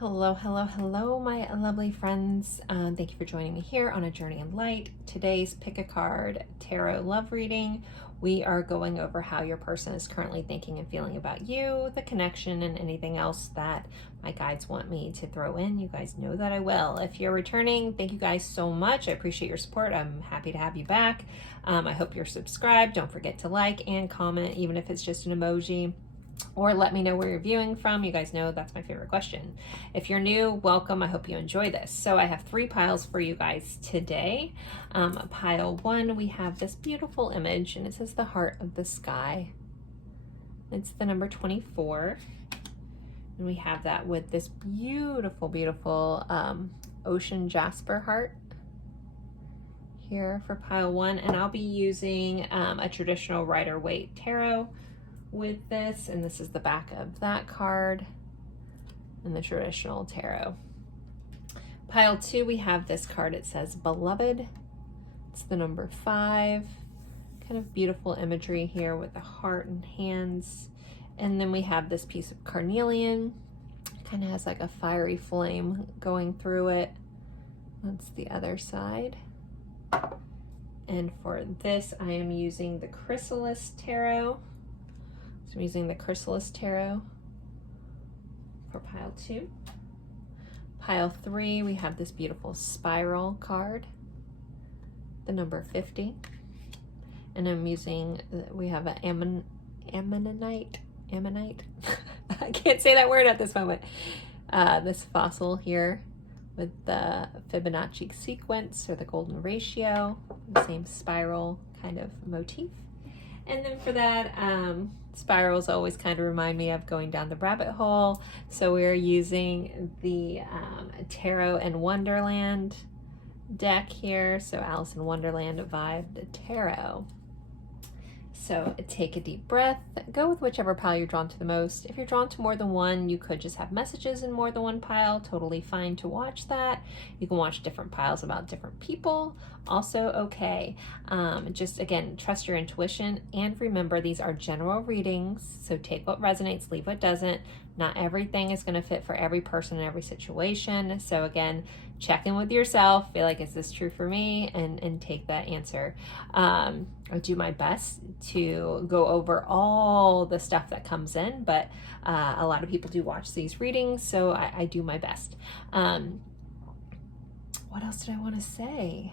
Hello, hello, hello, my lovely friends. Thank you for joining me here on A Journey in Light. Today's Pick a Card Tarot Love Reading. We are going over how your person is currently thinking and feeling about you, the connection, and anything else that my guides want me to throw in. You guys know that I will. If you're returning, thank you guys so much. I appreciate your support. I'm happy to have you back. I hope you're subscribed. Don't forget to like and comment, even if it's just an emoji. Or let me know where you're viewing from. You guys know that's my favorite question. If you're new, welcome. I hope you enjoy this. So I have 3 piles for you guys today. Pile 1, we have this beautiful image, and it says the heart of the sky. It's the number 24. And we have that with this beautiful, beautiful ocean jasper heart here for pile 1. And I'll be using a traditional Rider-Waite tarot with this, and this is the back of that card in the traditional tarot. Pile 2, we have this card. It says Beloved. It's the number 5. Kind of beautiful imagery here with the heart and hands. And then we have this piece of carnelian. Kind of has like a fiery flame going through it. That's the other side. And for this, I am using the Chrysalis Tarot. So I'm using the Chrysalis Tarot for pile 2. Pile 3, we have this beautiful spiral card, the number 50. And I'm using, we have an ammonite. I can't say that word at this moment. This fossil here with the Fibonacci sequence or the golden ratio, the same spiral kind of motif. And then for that, spirals always kind of remind me of going down the rabbit hole. So we're using the Tarot in Wonderland deck here. So Alice in Wonderland Vibe Tarot. So take a deep breath, go with whichever pile you're drawn to the most. If you're drawn to more than one, you could just have messages in more than one pile. Totally fine to watch that. You can watch different piles about different people. Also okay. Just again, trust your intuition, and remember these are general readings. So take what resonates, leave what doesn't. Not everything is going to fit for every person in every situation. So again, check in with yourself. Feel like, is this true for me? And take that answer. I do my best to go over all the stuff that comes in, but a lot of people do watch these readings, so I do my best. What else did I want to say?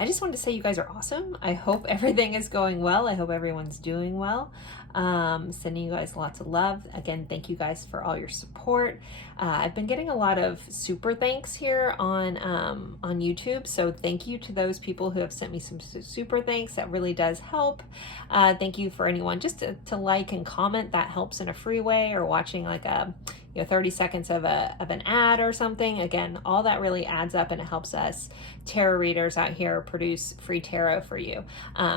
I just wanted to say you guys are awesome. I hope everything is going well. I hope everyone's doing well. Sending you guys lots of love. Again, thank you guys for all your support. I've been getting a lot of super thanks here on YouTube. So thank you to those people who have sent me some super thanks. That really does help. Thank you for anyone just to like and comment. That helps in a free way, or watching like a 30 seconds of an ad or something. Again, all that really adds up, and it helps us tarot readers out here produce free tarot for you,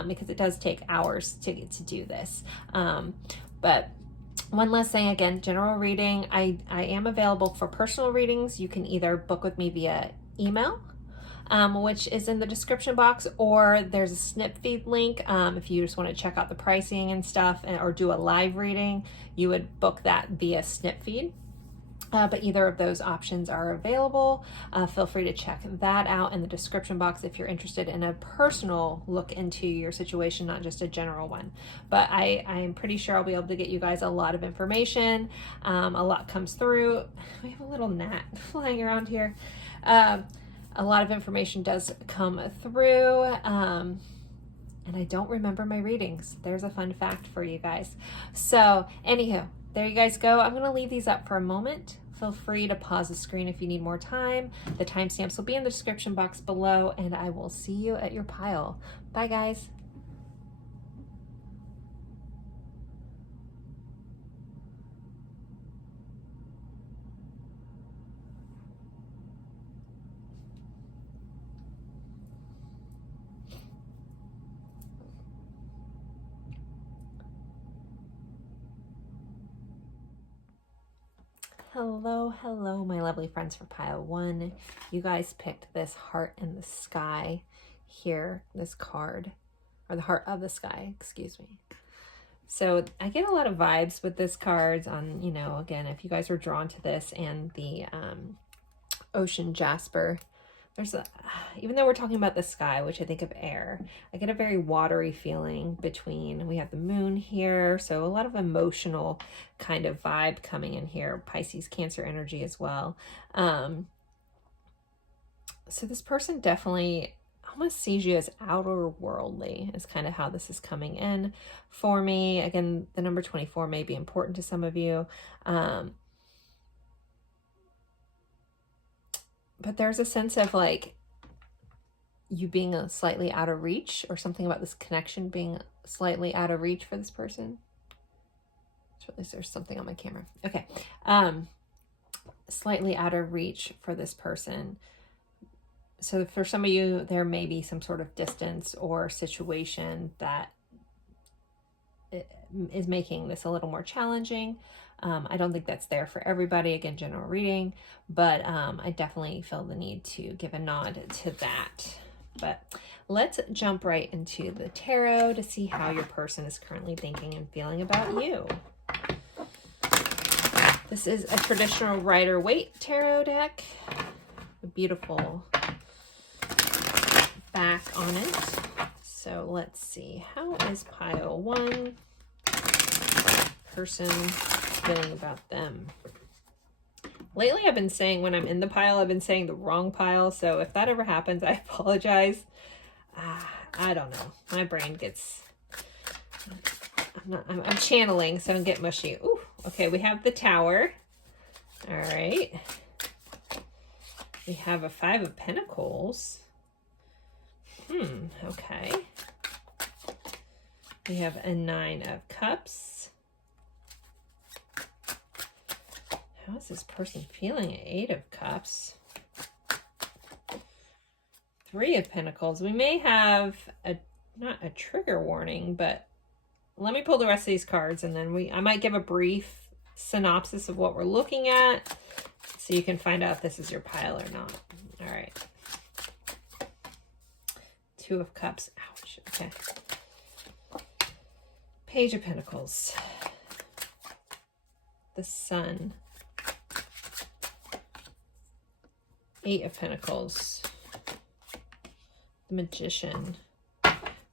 because it does take hours to do this. But one last thing, again, general reading. I am available for personal readings. You can either book with me via email, which is in the description box, or there's a Snipfeed link. If you just want to check out the pricing and stuff, or do a live reading, you would book that via Snipfeed. But either of those options are available. Feel free to check that out in the description box if you're interested in a personal look into your situation, not just a general one. But I'm pretty sure I'll be able to get you guys a lot of information. A lot comes through. We have a little gnat flying around here. A lot of information does come through. And I don't remember my readings. There's a fun fact for you guys. So anywho, there you guys go. I'm going to leave these up for a moment. Feel free to pause the screen if you need more time. The timestamps will be in the description box below, and I will see you at your pile. Bye, guys. Hello, my lovely friends for pile 1. You guys picked this heart in the sky here, this card, or the heart of the sky, excuse me. So I get a lot of vibes with this cards on, you know, again, if you guys are drawn to this and the ocean jasper, there's a, even though we're talking about the sky, which I think of air, I get a very watery feeling between, we have the moon here. So a lot of emotional kind of vibe coming in here, Pisces, Cancer energy as well. So this person definitely almost sees you as outer worldly is kind of how this is coming in for me. Again, the number 24 may be important to some of you. But there's a sense of like you being a slightly out of reach, or something about this connection being slightly out of reach for this person. So at least there's something on my camera. Okay. Slightly out of reach for this person. So for some of you, there may be some sort of distance or situation that is making this a little more challenging. I don't think that's there for everybody, again, general reading, but I definitely feel the need to give a nod to that. But let's jump right into the tarot to see how your person is currently thinking and feeling about you. This is a traditional Rider-Waite tarot deck. A beautiful back on it. So let's see, how is pile 1 person feeling about them? Lately I've been saying, when I'm in the pile, I've been saying the wrong pile, so if that ever happens, I apologize. I don't know, my brain gets, I'm channeling, so don't get mushy. Ooh, okay, we have the Tower. All right, we have a 5 of Pentacles. Okay. We have a 9 of Cups. How is this person feeling? 8 of Cups. 3 of Pentacles. We may have not a trigger warning, but let me pull the rest of these cards, and then I might give a brief synopsis of what we're looking at so you can find out if this is your pile or not. All right. 2 of Cups. Ouch. Okay. Page of Pentacles. The Sun. 8 of Pentacles. The Magician.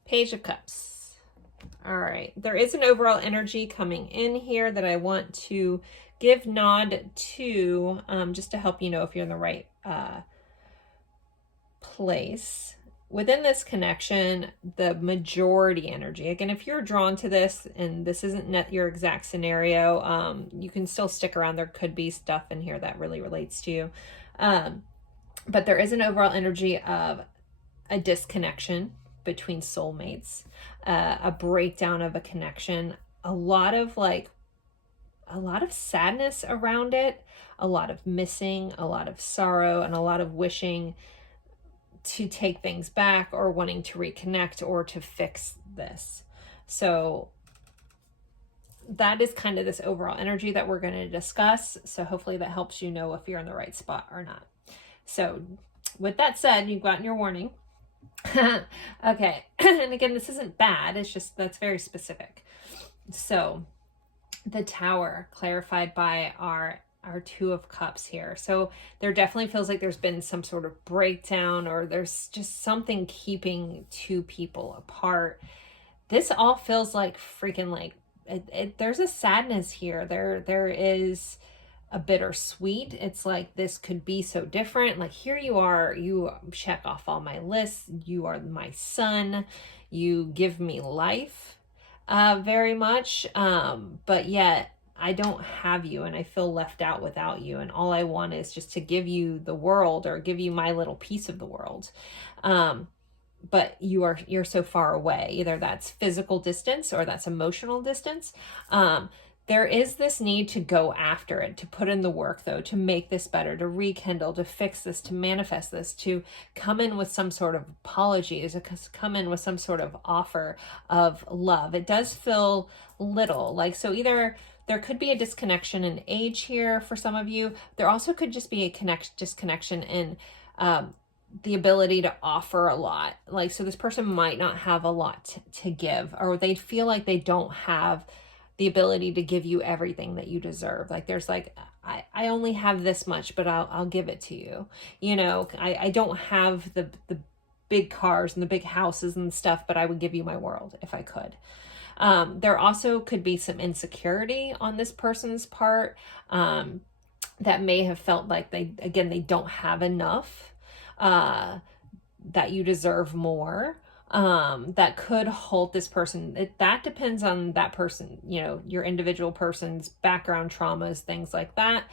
Page of Cups. All right. There is an overall energy coming in here that I want to give nod to, just to help you know if you're in the right place. Within this connection, the majority energy, again, if you're drawn to this and this isn't your exact scenario, you can still stick around. There could be stuff in here that really relates to you. But there is an overall energy of a disconnection between soulmates, a breakdown of a connection, a lot of sadness around it, a lot of missing, a lot of sorrow, and a lot of wishing to take things back or wanting to reconnect or to fix this. So that is kind of this overall energy that we're going to discuss. So hopefully that helps you know if you're in the right spot or not. So with that said, you've gotten your warning. Okay. And again, this isn't bad. It's just, that's very specific. So the Tower, clarified by our 2 of Cups here. So there definitely feels like there's been some sort of breakdown, or there's just something keeping 2 people apart. This all feels like freaking like there's a sadness here. There is a bittersweet. It's like, this could be so different. Like, here you are, you check off all my lists. You are my son. You give me life, very much. But yet I don't have you, and I feel left out without you. And all I want is just to give you the world, or give you my little piece of the world. But you're so far away. Either that's physical distance or that's emotional distance. There is this need to go after it, to put in the work though, to make this better, to rekindle, to fix this, to manifest this, to come in with some sort of apology, to come in with some sort of offer of love. It does feel little like, so either there could be a disconnection in age here for some of you. There also could just be a disconnection in the ability to offer a lot. Like, so this person might not have a lot to give, or they feel like they don't have the ability to give you everything that you deserve. Like there's like, I only have this much, but I'll give it to you. You know, I don't have the big cars and the big houses and stuff, but I would give you my world if I could. There also could be some insecurity on this person's part, that may have felt like they don't have enough, that you deserve more. That could hold this person. That depends on that person, you know, your individual person's background, traumas, things like that.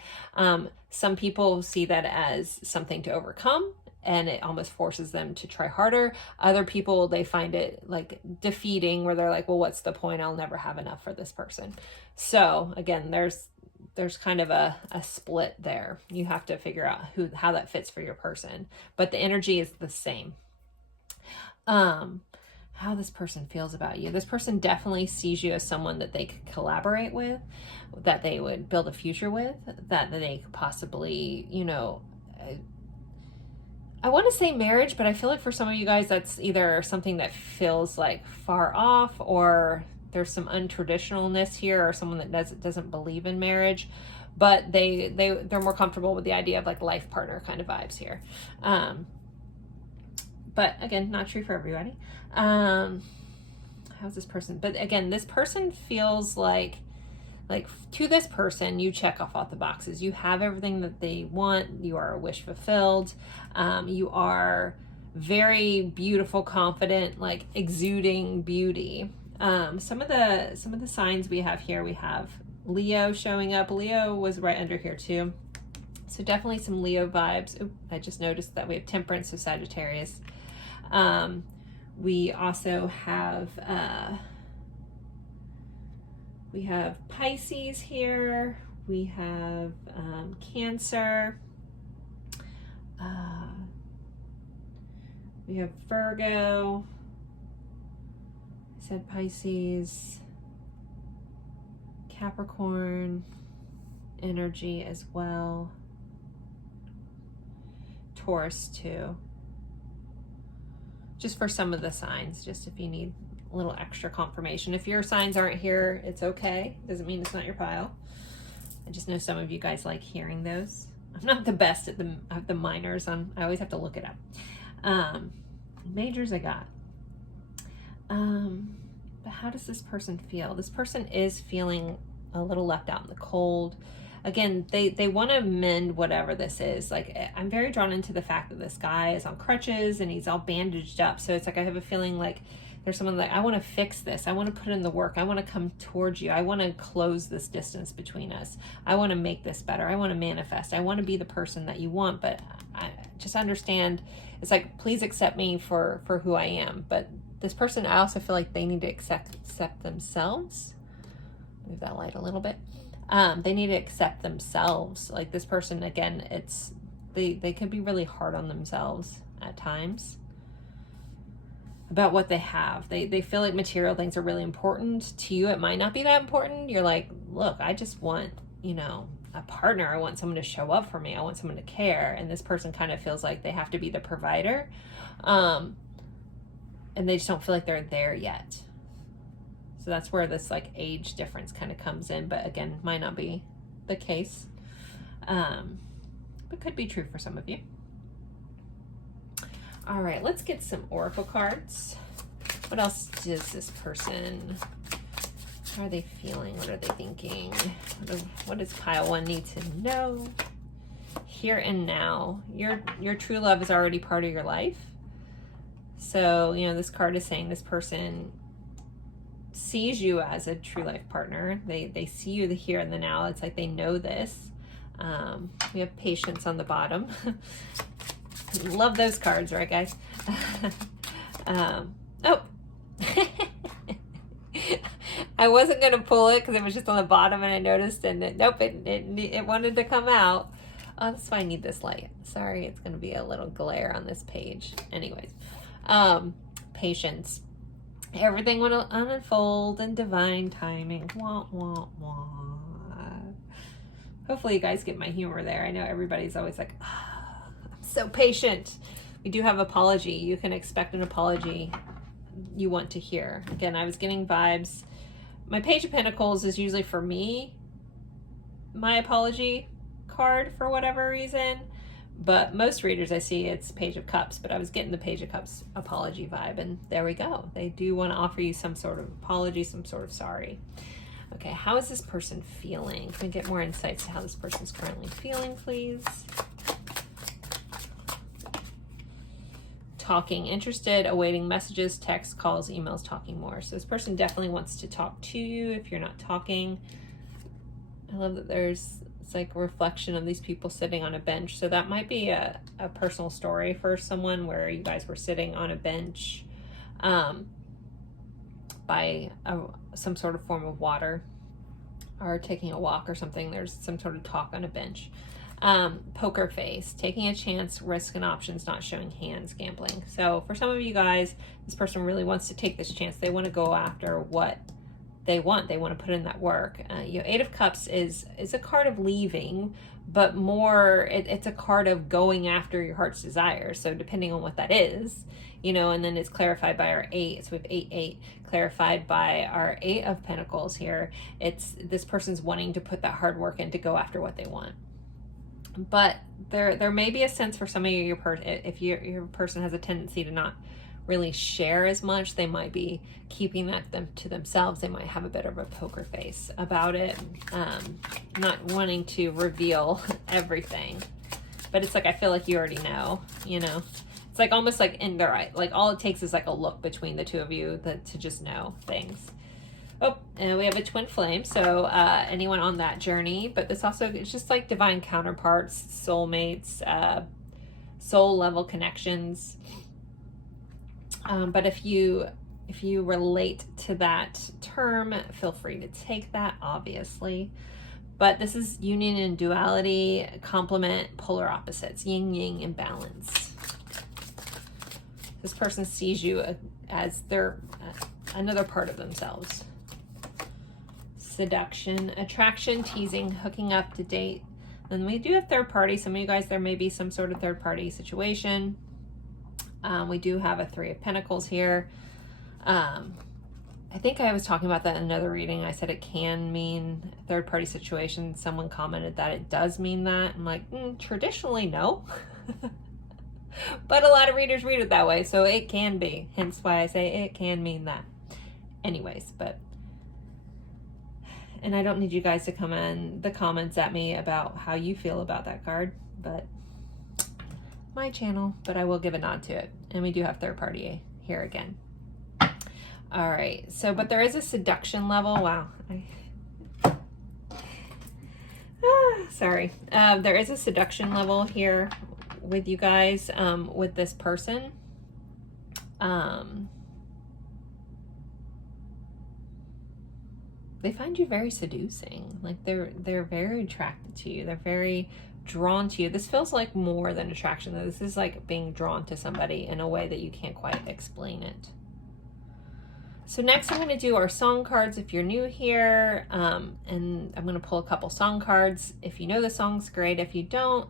Some people see that as something to overcome, and it almost forces them to try harder. Other people, they find it like defeating, where they're like, well, what's the point? I'll never have enough for this person. So again, there's kind of a split there. You have to figure out how that fits for your person, but the energy is the same. How this person feels about you. This person definitely sees you as someone that they could collaborate with, that they would build a future with, that they could possibly, you know, I want to say marriage, but I feel like for some of you guys, that's either something that feels like far off, or there's some untraditionalness here, or someone that doesn't believe in marriage, but they're more comfortable with the idea of like life partner kind of vibes here. But again, not true for everybody. How's this person? But again, this person feels like to this person, you check off all the boxes. You have everything that they want. You are a wish fulfilled. You are very beautiful, confident, like exuding beauty. Some of the signs we have here, we have Leo showing up. Leo was right under here too. So definitely some Leo vibes. Oop, I just noticed that we have Temperance, so Sagittarius. We also have, we have Pisces here. We have Cancer. We have Virgo. I said Pisces. Capricorn energy as well. Taurus too. Just for some of the signs, just if you need a little extra confirmation. If your signs aren't here, it's okay. Doesn't mean it's not your pile. I just know some of you guys like hearing those. I'm not the best at the minors. I always have to look it up. Majors I got. But how does this person feel? This person is feeling a little left out in the cold. Again, they want to mend whatever this is. Like, I'm very drawn into the fact that this guy is on crutches and he's all bandaged up. So it's like, I have a feeling like there's someone like, I want to fix this. I want to put in the work. I want to come towards you. I want to close this distance between us. I want to make this better. I want to manifest. I want to be the person that you want, but I just understand. It's like, please accept me for who I am. But this person, I also feel like they need to accept themselves. Move that light a little bit. They need to accept themselves. Like, this person, again, they could be really hard on themselves at times about what they have. They feel like material things are really important. To you, it might not be that important. You're like, look, I just want, a partner. I want someone to show up for me. I want someone to care. And this person kind of feels like they have to be the provider. And they just don't feel like they're there yet. So that's where this like age difference kind of comes in, but again, might not be the case, but could be true for some of you. All right, let's get some oracle cards. What else does this person, how are they feeling? What are they thinking? What does pile one need to know? Here and now, your true love is already part of your life. So, this card is saying this person sees you as a true life partner. They see you the here and the now. It's like they know this. We have Patience on the bottom. Love those cards, right, guys? Oh. I wasn't going to pull it because it was just on the bottom and I noticed, and it wanted to come out. Oh, that's why I need this light. Sorry, it's going to be a little glare on this page. Anyways, Patience. Everything will unfold in divine timing. Wah, wah, wah. Hopefully you guys get my humor there. I know everybody's always like, oh, I'm so patient. We do have apology. You can expect an apology you want to hear. Again, I was getting vibes. My Page of Pentacles is usually for me, my apology card for whatever reason. But most readers I see it's Page of Cups, but I was getting the Page of Cups apology vibe, and there we go. They do want to offer you some sort of apology, some sort of sorry. Okay, how is this person feeling? Can we get more insights to how this person's currently feeling, please? Talking, interested, awaiting messages, texts, calls, emails, talking more. So this person definitely wants to talk to you if you're not talking. I love that it's like a reflection of these people sitting on a bench. So that might be a personal story for someone where you guys were sitting on a bench by some sort of form of water, or taking a walk or something. There's some sort of talk on a bench. Poker face, taking a chance, risk and options, not showing hands, gambling. So for some of you guys, this person really wants to take this chance. They want to go after what they want. They want to put in that work. Eight of Cups is a card of leaving, but more it's a card of going after your heart's desire. So depending on what that is, and then it's clarified by our 8. So we have 8, 8 clarified by our 8 of Pentacles here. It's this person's wanting to put that hard work in to go after what they want. But there may be a sense for some of you, if your person has a tendency to not really share as much, they might be keeping that to themselves. They might have a bit of a poker face about it, not wanting to reveal everything. But it's like, I feel like you already know, It's like almost like in their eye. Like all it takes is like a look between the two of you to just know things. Oh, and we have a twin flame. So anyone on that journey, but this also, it's just like divine counterparts, soulmates, soul level connections. But if you relate to that term, feel free to take that, obviously. But this is union and duality, complement, polar opposites, yin yang and balance. This person sees you as their another part of themselves. Seduction, attraction, teasing, hooking up to date. Then we do have third party. Some of you guys, there may be some sort of third party situation. We do have a 3 of Pentacles here. I think I was talking about that in another reading. I said it can mean third party situation. Someone commented that it does mean that. I'm like, traditionally, no. But a lot of readers read it that way, so it can be. Hence why I say it can mean that. Anyways, and I don't need you guys to come in the comments at me about how you feel about that card, but my channel, but I will give a nod to it. And we do have third party here again. All right, so, but there is a seduction level. Wow. Sorry. There is a seduction level here with you guys, with this person. They find you very seducing. Like they're very attracted to you. They're very drawn to you. This feels like more than attraction. This is like being drawn to somebody in a way that you can't quite explain it. So next I'm going to do our song cards if you're new here, and I'm going to pull a couple song cards. If you know the songs, great. If you don't,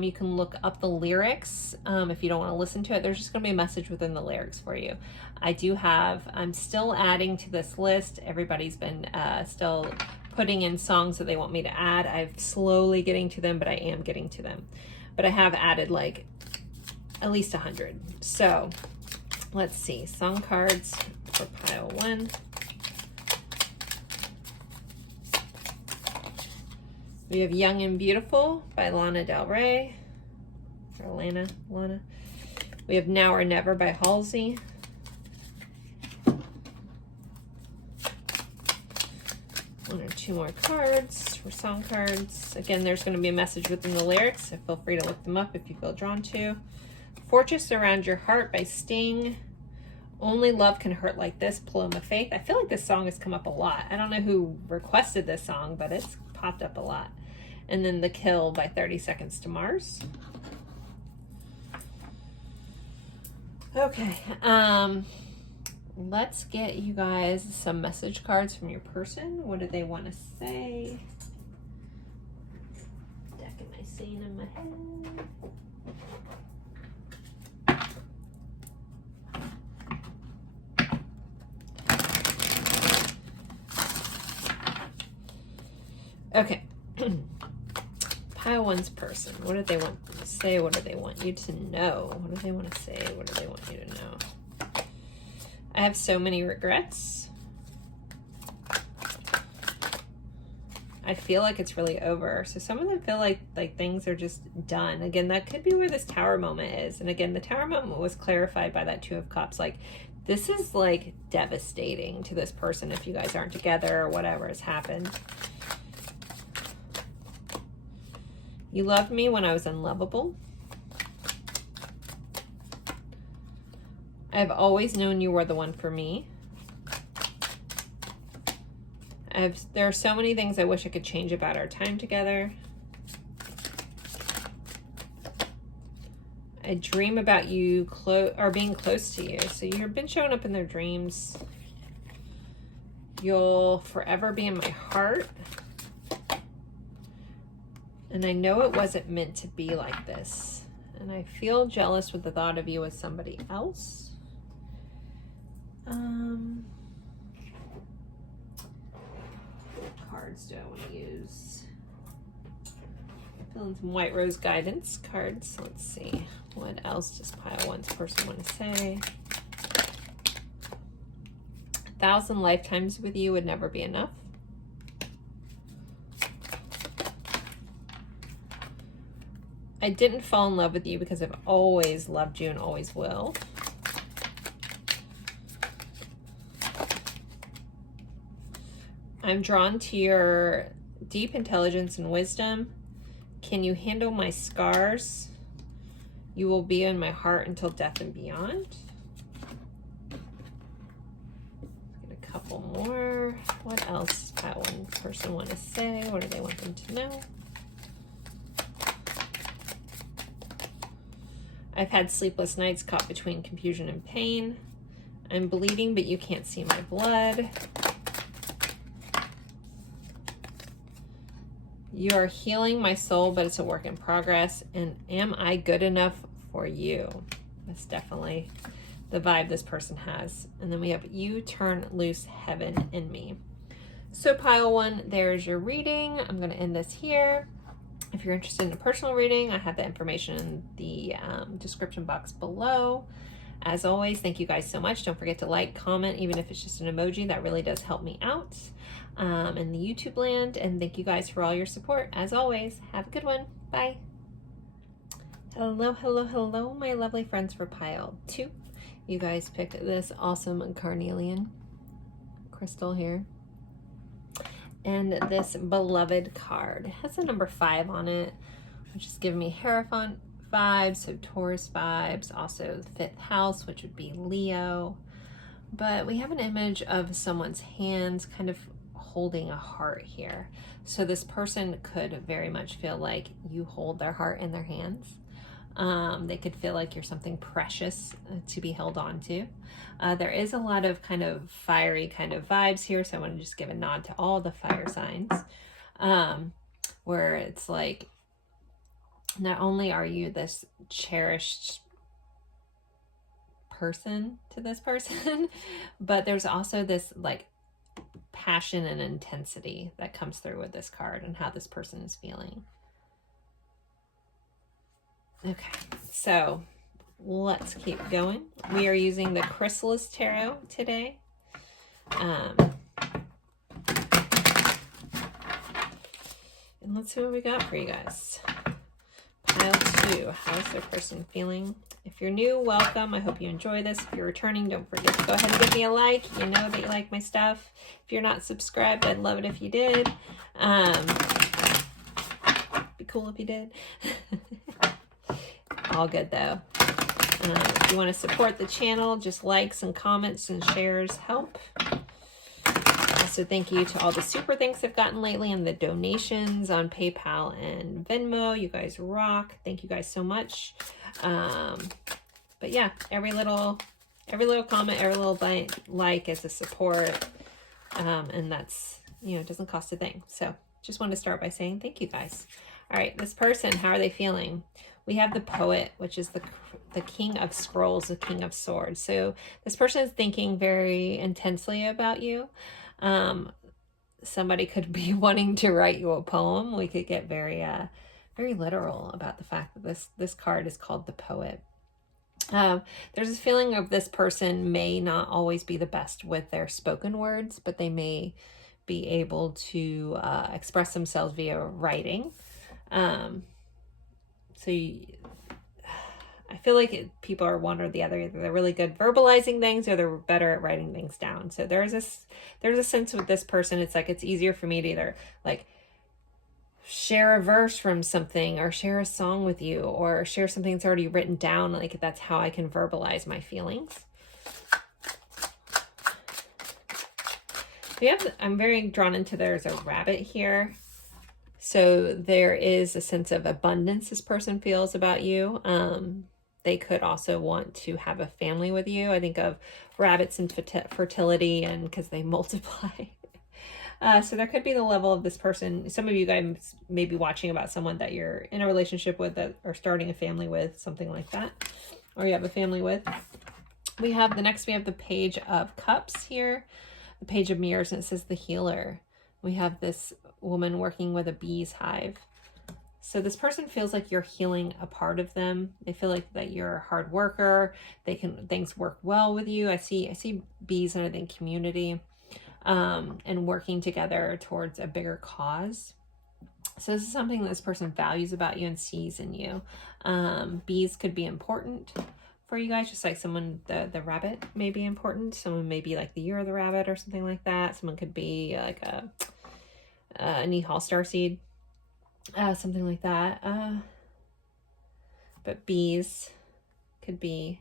you can look up the lyrics. If you don't want to listen to it, there's just going to be a message within the lyrics for you. I'm still adding to this list. Everybody's been still putting in songs that they want me to add. I'm slowly getting to them, but I am getting to them. But I have added like at least 100. So let's see, song cards for pile 1. We have Young and Beautiful by Lana Del Rey. Or Lana. We have Now or Never by Halsey. One or two more cards for song cards. Again, there's going to be a message within the lyrics, so feel free to look them up if you feel drawn to. Fortress Around Your Heart by Sting. Only Love Can Hurt Like This, Paloma Faith. I feel like this song has come up a lot. I don't know who requested this song, but it's popped up a lot. And then The Kill by 30 Seconds to Mars. Okay, let's get you guys some message cards from your person. What do they want to say? Deck am I seeing in my head? Pile one's person. What do they want to say? What do they want you to know? What do they want to say? What do they want you to know? I have so many regrets. I feel like it's really over. So some of them feel like things are just done. Again, that could be where this Tower moment is. And again, the Tower moment was clarified by that Two of Cups. Like, this is like devastating to this person if you guys aren't together or whatever has happened. You loved me when I was unlovable. I've always known you were the one for me. There are so many things I wish I could change about our time together. I dream about you being close to you. So you've been showing up in their dreams. You'll forever be in my heart. And I know it wasn't meant to be like this. And I feel jealous with the thought of you with somebody else. Cards do I want to use? Feeling some White Rose guidance cards. Let's see. What else does pile one's person want to say? 1,000 lifetimes with you would never be enough. I didn't fall in love with you because I've always loved you and always will. I'm drawn to your deep intelligence and wisdom. Can you handle my scars? You will be in my heart until death and beyond. Get a couple more. What else does that one person want to say? What do they want them to know? I've had sleepless nights caught between confusion and pain. I'm bleeding, but you can't see my blood. You are healing my soul, but it's a work in progress. And am I good enough for you? That's definitely the vibe this person has. And then we have you turn loose heaven in me. So pile one, there's your reading. I'm going to end this here. If you're interested in a personal reading, I have the information in the description box below. As always, thank you guys so much. Don't forget to like, comment, even if it's just an emoji. That really does help me out in the YouTube land. And thank you guys for all your support. As always, have a good one. Bye. Hello, hello, hello, my lovely friends for pile 2. You guys picked this awesome carnelian crystal here. And this beloved card. It has a number 5 on it, which is giving me Hierophant vibes, so Taurus vibes, also the 5th house, which would be Leo. But we have an image of someone's hands kind of holding a heart here. So this person could very much feel like you hold their heart in their hands. They could feel like you're something precious to be held on to. There is a lot of kind of fiery kind of vibes here, so I want to just give a nod to all the fire signs, where it's like, not only are you this cherished person to this person, but there's also this like passion and intensity that comes through with this card and how this person is feeling. Okay, so let's keep going. We are using the Chrysalis Tarot today. And let's see what we got for you guys. Pile 2, how's their person feeling? If you're new, welcome. I hope you enjoy this. If you're returning, don't forget to go ahead and give me a like. You know that you like my stuff. If you're not subscribed, I'd love it if you did. Be cool if you did. All good though. If you want to support the channel, just likes and comments and shares help. Also, thank you to all the super thanks I've gotten lately and the donations on PayPal and Venmo. You guys rock. Thank you guys so much. But yeah, every little comment, every little like is a support. And that's, you know, it doesn't cost a thing. So just want to start by saying thank you guys. All right, this person, how are they feeling? We have the Poet, which is the King of Scrolls, the King of Swords. So this person is thinking very intensely about you. Somebody could be wanting to write you a poem. We could get very very literal about the fact that this card is called the Poet. There's this feeling of this person may not always be the best with their spoken words, but they may be able to express themselves via writing. I feel like people are one or the other. Either they're really good verbalizing things or they're better at writing things down. So there's a sense with this person, it's like it's easier for me to either like share a verse from something or share a song with you or share something that's already written down. Like that's how I can verbalize my feelings. I'm very drawn into, there's a rabbit here. So there is a sense of abundance this person feels about you. They could also want to have a family with you. I think of rabbits and fertility, and because they multiply. So there could be the level of this person. Some of you guys may be watching about someone that you're in a relationship with, that or starting a family with, something like that, or you have a family with. We have the Page of Cups here, the Page of Mirrors, and it says the Healer. We have this woman working with a bee's hive. So this person feels like you're healing a part of them. They feel like that you're a hard worker. Things work well with you. I see bees and I think community, and working together towards a bigger cause. So this is something that this person values about you and sees in you. Bees could be important for you guys, just like someone, the rabbit may be important. Someone may be like the year of the rabbit or something like that. Someone could be like a Nihal starseed. Something like that. But bees could be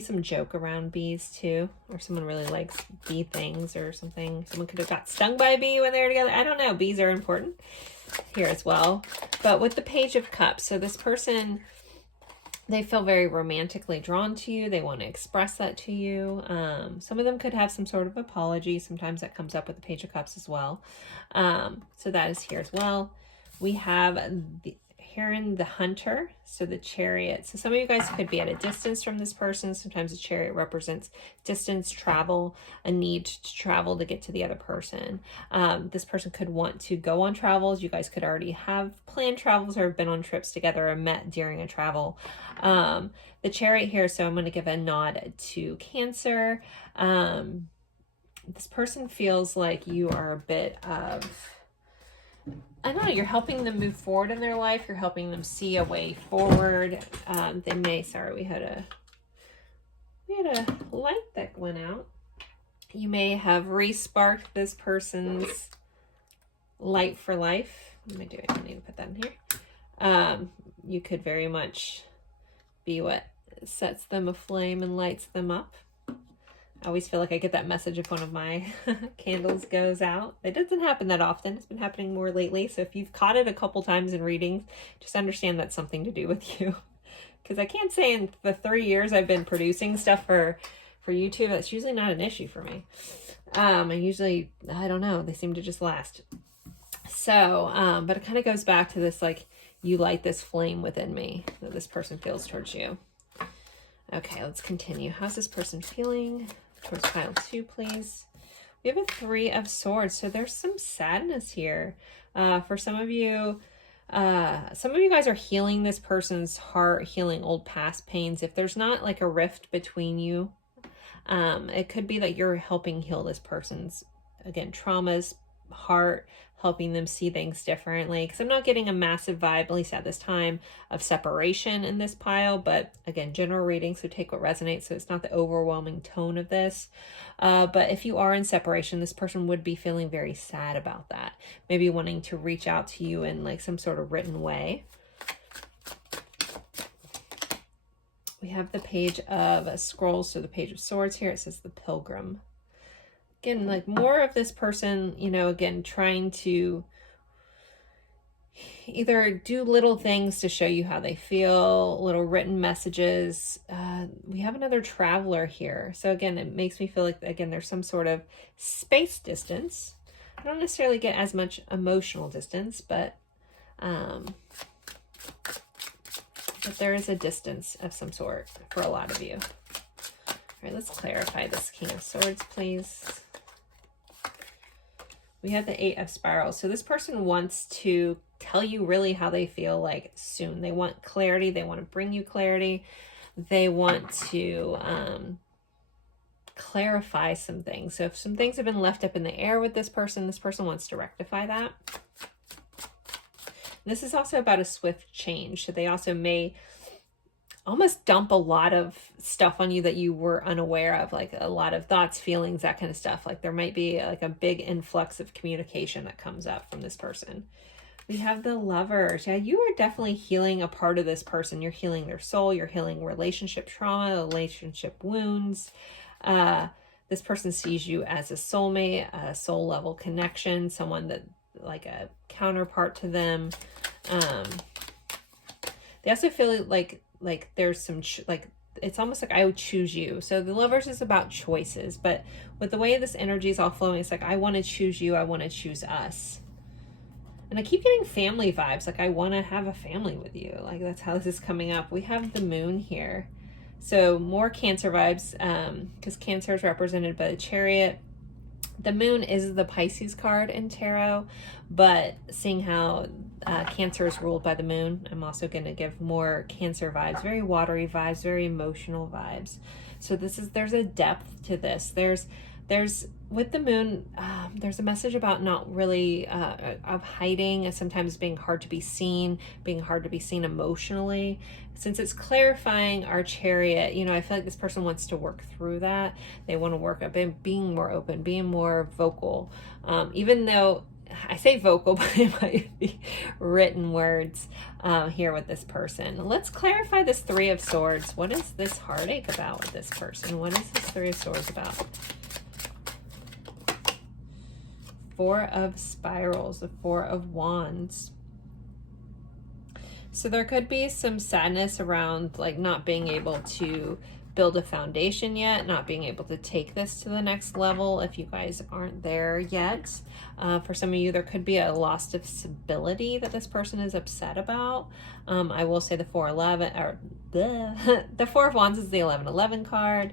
some joke around bees too, or someone really likes bee things or something. Someone could have got stung by a bee when they were together. I don't know. Bees are important here as well. But with the Page of Cups, so this person, they feel very romantically drawn to you. They want to express that to you. Some of them could have some sort of apology. Sometimes that comes up with the Page of Cups as well. So that is here as well. We have Heron the Hunter, so the Chariot. So some of you guys could be at a distance from this person. Sometimes the Chariot represents distance, travel, a need to travel to get to the other person. This person could want to go on travels. You guys could already have planned travels or have been on trips together or met during a travel. The Chariot here, so I'm going to give a nod to Cancer. This person feels like you are a bit of, I don't know, you're helping them move forward in their life. You're helping them see a way forward. They may, sorry, we had a light that went out. You may have re-sparked this person's light for life. What am I doing? I need to put that in here. You could very much be what sets them aflame and lights them up. I always feel like I get that message if one of my candles goes out. It doesn't happen that often. It's been happening more lately. So if you've caught it a couple times in readings, just understand that's something to do with you. Because I can't say in the 3 years I've been producing stuff for YouTube, that's usually not an issue for me. And usually, I don't know, they seem to just last. So, but it kind of goes back to this, like, you light this flame within me that this person feels towards you. Okay, let's continue. How's this person feeling? Towards pile 2, please. We have a 3 of Swords, so there's some sadness here. For some of you guys are healing this person's heart, healing old past pains. If there's not like a rift between you, it could be that you're helping heal this person's, again, traumas, heart, helping them see things differently. Because I'm not getting a massive vibe, at least at this time, of separation in this pile. But again, general reading, so take what resonates. So it's not the overwhelming tone of this. But if you are in separation, this person would be feeling very sad about that. Maybe wanting to reach out to you in like some sort of written way. We have the Page of Scrolls, so the Page of Swords here. It says the Pilgrim. Again, like more of this person, you know, again, trying to either do little things to show you how they feel, little written messages. We have another Traveler here. So again, it makes me feel like, again, there's some sort of space distance. I don't necessarily get as much emotional distance, but there is a distance of some sort for a lot of you. All right, let's clarify this King of Swords, please. We have the 8 of Spirals. So this person wants to tell you really how they feel like soon. They want clarity. They want to bring you clarity. They want to clarify some things. So if some things have been left up in the air with this person wants to rectify that. This is also about a swift change. So they also may almost dump a lot of stuff on you that you were unaware of, like a lot of thoughts, feelings, that kind of stuff. Like there might be like a big influx of communication that comes up from this person. We have the Lovers. Yeah, you are definitely healing a part of this person. You're healing their soul. You're healing relationship trauma, relationship wounds. This person sees you as a soulmate, a soul level connection, someone that like a counterpart to them. They also feel like there's some it's almost like I would choose you. So the Lovers is about choices, but with the way this energy is all flowing, it's like I want to choose you, I want to choose us. And I keep getting family vibes, like I want to have a family with you. Like that's how this is coming up. We have the Moon here. So more Cancer vibes, because Cancer is represented by the Chariot. The Moon is the Pisces card in tarot, but seeing how Cancer is ruled by the Moon, I'm also going to give more Cancer vibes, very watery vibes, very emotional vibes. So there's a depth to this. There's with the Moon, there's a message about not really of hiding and sometimes being hard to be seen emotionally. Since it's clarifying our Chariot, you know, I feel like this person wants to work through that. They want to work up in being more open, being more vocal. Even though I say vocal, but it might be written words here with this person. Let's clarify this Three of Swords. What is this heartache about with this person? What is this Three of Swords about? Four of Spirals, the Four of Wands. So there could be some sadness around like not being able to build a foundation yet, not being able to take this to the next level if you guys aren't there yet. For some of you, there could be a loss of stability that this person is upset about. I will say the 411 or the Four of Wands is the 1111 card.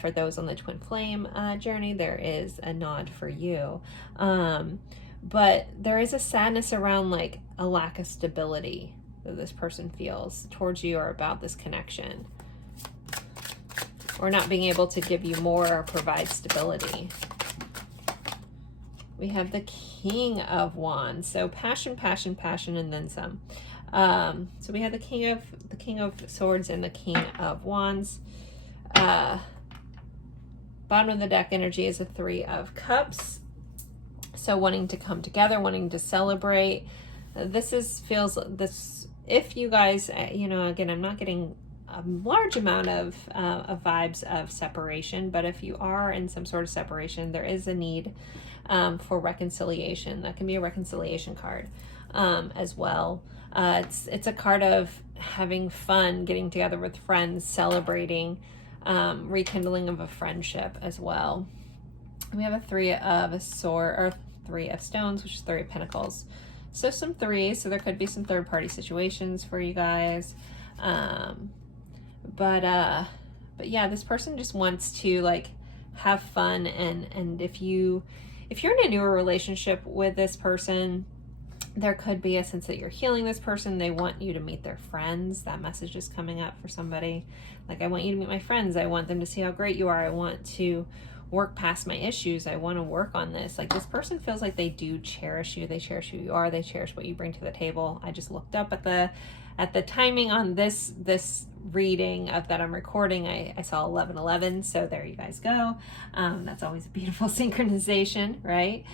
For those on the twin flame journey, there is a nod for you. But there is a sadness around like a lack of stability that this person feels towards you or about this connection, or not being able to give you more or provide stability. We have the King of Wands, so passion, passion, passion, and then some. So we have the King of Swords and the King of Wands. Bottom of the deck energy is a Three of Cups. So wanting to come together, wanting to celebrate. Feels if you guys, you know, again, I'm not getting a large amount of vibes of separation, but if you are in some sort of separation, there is a need for reconciliation. That can be a reconciliation card as well. It's a card of having fun, getting together with friends, celebrating, rekindling of a friendship as well. We have a Three of Stones, which is Three of Pentacles. So some threes, so there could be some third-party situations for you guys. But yeah, this person just wants to like have fun, and if you're in a newer relationship with this person, there could be a sense that you're healing this person. They want you to meet their friends. That message is coming up for somebody. Like, I want you to meet my friends. I want them to see how great you are. I want to work past my issues. I want to work on this. Like, this person feels like they do cherish you. They cherish who you are. They cherish what you bring to the table. I just looked up at the timing on this reading of that I'm recording. I saw 11:11, so there you guys go. That's always a beautiful synchronization, right?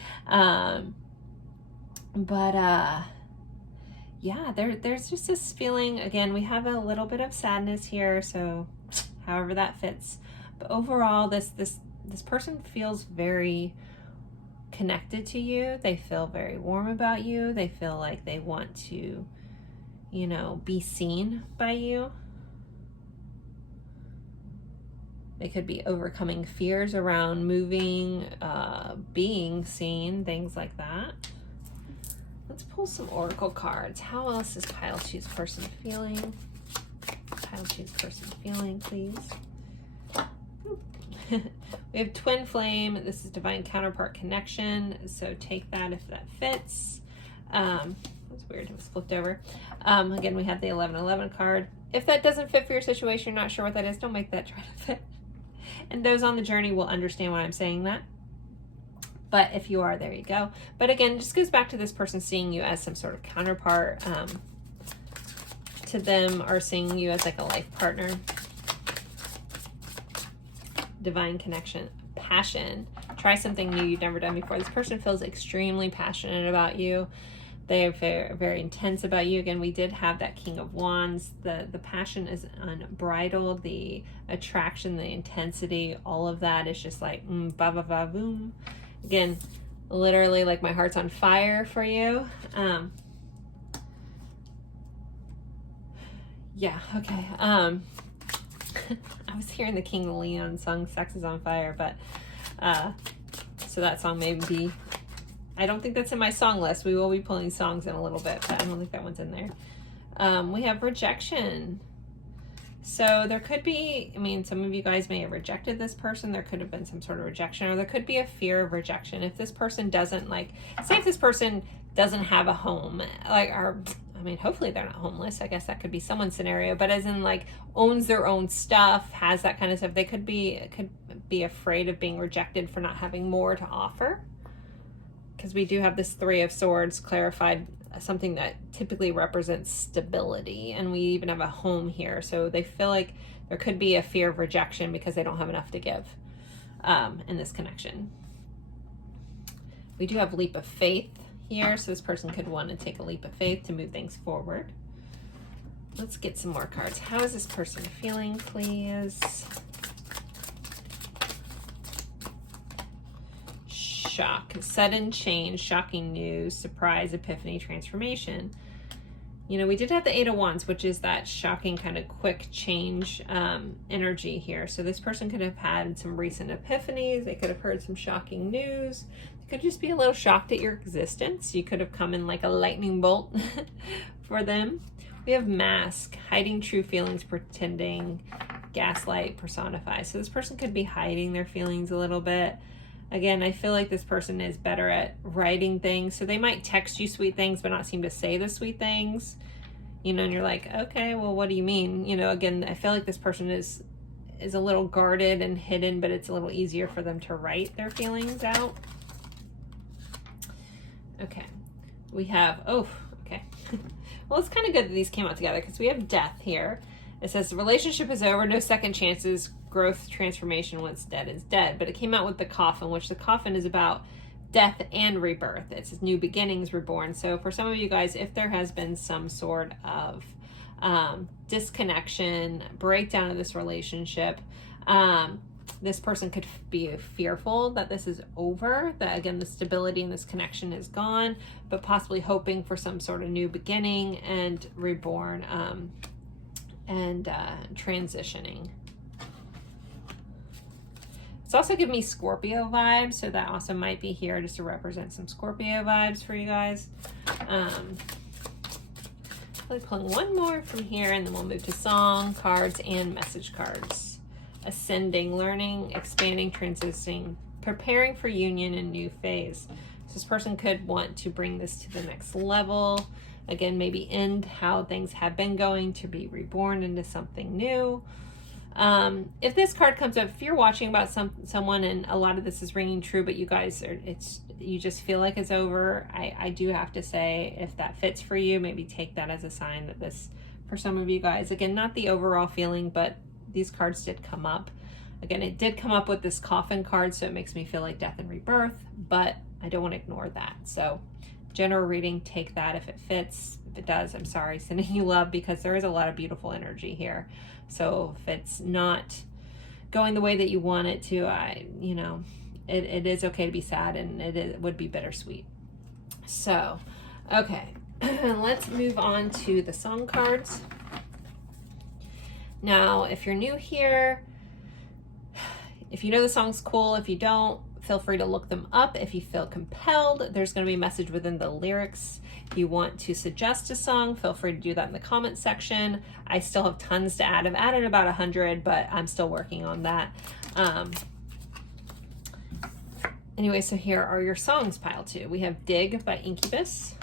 Yeah, there's just this feeling. Again, we have a little bit of sadness here, so however that fits. But overall, this person feels very connected to you. They feel very warm about you. They feel like they want to, you know, be seen by you. They could be overcoming fears around moving, being seen, things like that. Let's pull some oracle cards. How else is Pile Choose person feeling? Pile Choose person feeling, please. We have Twin Flame. This is Divine Counterpart Connection, so take that if that fits. Let's was weird. It was flipped over. Again, we have the 1111 card. If that doesn't fit for your situation, you're not sure what that is, don't make that try to fit. And those on the journey will understand why I'm saying that. But if you are, there you go. But again, it just goes back to this person seeing you as some sort of counterpart to them, or seeing you as like a life partner. Divine connection, passion. Try something new you've never done before. This person feels extremely passionate about you. They are very, very intense about you. Again, we did have that King of Wands. The passion is unbridled. The attraction, the intensity, all of that is just like ba ba ba boom. Again, literally like my heart's on fire for you. Yeah, okay. I was hearing the King Leon song Sex is on Fire, but so that song may be, I don't think that's in my song list. We will be pulling songs in a little bit, but I don't think that one's in there. We have rejection. So there could be, I mean, some of you guys may have rejected this person. There could have been some sort of rejection, or there could be a fear of rejection. If this person doesn't, like, say if this person doesn't have a home, like, or, I mean, hopefully they're not homeless. I guess that could be someone's scenario, but as in like owns their own stuff, has that kind of stuff. They could be afraid of being rejected for not having more to offer. Because we do have this Three of Swords clarified, something that typically represents stability. And we even have a home here. So they feel like there could be a fear of rejection because they don't have enough to give in this connection. We do have leap of faith here, so this person could want to take a leap of faith to move things forward. Let's get some more cards. How is this person feeling, please? Shock, sudden change, shocking news, surprise, epiphany, transformation. You know, we did have the Eight of Wands, which is that shocking kind of quick change energy here. So this person could have had some recent epiphanies. They could have heard some shocking news. They could just be a little shocked at your existence. You could have come in like a lightning bolt for them. We have mask, hiding true feelings, pretending, gaslight, personify. So this person could be hiding their feelings a little bit. Again, I feel like this person is better at writing things. So they might text you sweet things, but not seem to say the sweet things. You know, and you're like, okay, well, what do you mean? You know, again, I feel like this person is a little guarded and hidden, but it's a little easier for them to write their feelings out. Okay. We have, oh, okay. Well, it's kind of good that these came out together because we have death here. It says the relationship is over, no second chances, growth, transformation, what's dead is dead. But it came out with the coffin, which the coffin is about death and rebirth. It says new beginnings, reborn. So for some of you guys, if there has been some sort of disconnection, breakdown of this relationship, this person could be fearful that this is over, that again, the stability in this connection is gone, but possibly hoping for some sort of new beginning and reborn and transitioning. It's also giving me Scorpio vibes, so that also might be here just to represent some Scorpio vibes for you guys. Probably pulling one more from here, and then we'll move to song, cards, and message cards. Ascending, learning, expanding, transitioning, preparing for union and new phase. So this person could want to bring this to the next level. Again, maybe end how things have been going to be reborn into something new. If this card comes up, if you're watching about someone and a lot of this is ringing true, but you guys are, you just feel like it's over, I do have to say, if that fits for you, maybe take that as a sign that this, for some of you guys, again, not the overall feeling, but these cards did come up. Again, it did come up with this coffin card, so it makes me feel like death and rebirth, but I don't want to ignore that. So general reading, take that if it fits. If it does, I'm sorry, sending you love, because there is a lot of beautiful energy here. So if it's not going the way that you want it to, you know, it is okay to be sad, and it would be bittersweet. So, okay, let's move on to the song cards. Now, if you're new here, if you know the song's cool, if you don't, feel free to look them up if you feel compelled. There's going to be a message within the lyrics. If you want to suggest a song, feel free to do that in the comment section. I still have tons to add. I've added about 100, but I'm still working on that. Anyway, so here are your songs piled too. We have Dig by Incubus.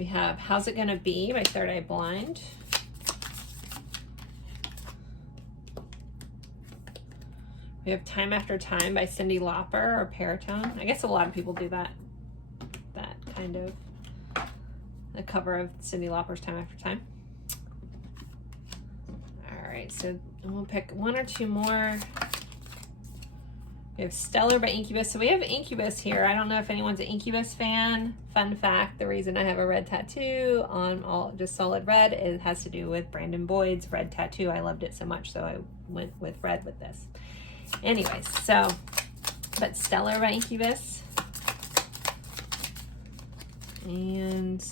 We have How's It Gonna Be by Third Eye Blind. We have Time After Time by Cyndi Lauper or Paratone. I guess a lot of people do that kind of a cover of Cyndi Lauper's Time After Time. All right, so we'll pick one or two more. We have Stellar by Incubus. So we have Incubus here. I don't know if anyone's an Incubus fan. Fun fact, the reason I have a red tattoo on all just solid red, it has to do with Brandon Boyd's red tattoo. I loved it so much, so I went with red with this. Anyways, so, but Stellar by Incubus. And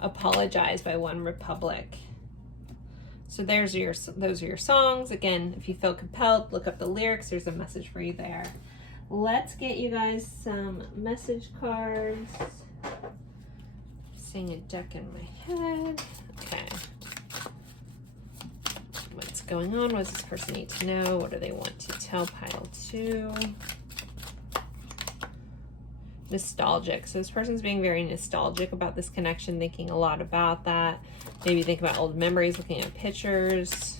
Apologize by One Republic. So those are your songs. Again, if you feel compelled, look up the lyrics. There's a message for you there. Let's get you guys some message cards. Seeing a deck in my head. Okay. What's going on? What does this person need to know? What do they want to tell pile 2? Nostalgic. So this person's being very nostalgic about this connection, thinking a lot about that. Maybe think about old memories, looking at pictures.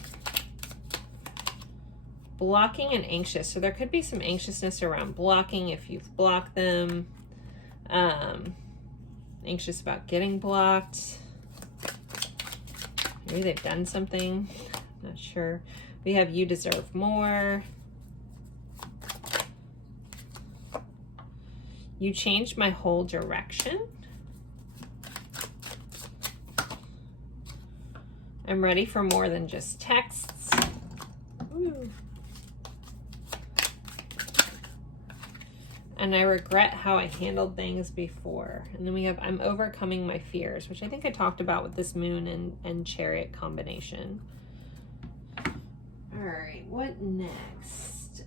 Blocking and anxious. So there could be some anxiousness around blocking if you've blocked them. Anxious about getting blocked. Maybe they've done something. Not sure. We have You Deserve More. You changed my whole direction. I'm ready for more than just texts. Ooh. And I regret how I handled things before. And then we have I'm overcoming my fears, which I think I talked about with this moon and chariot combination. All right, what next?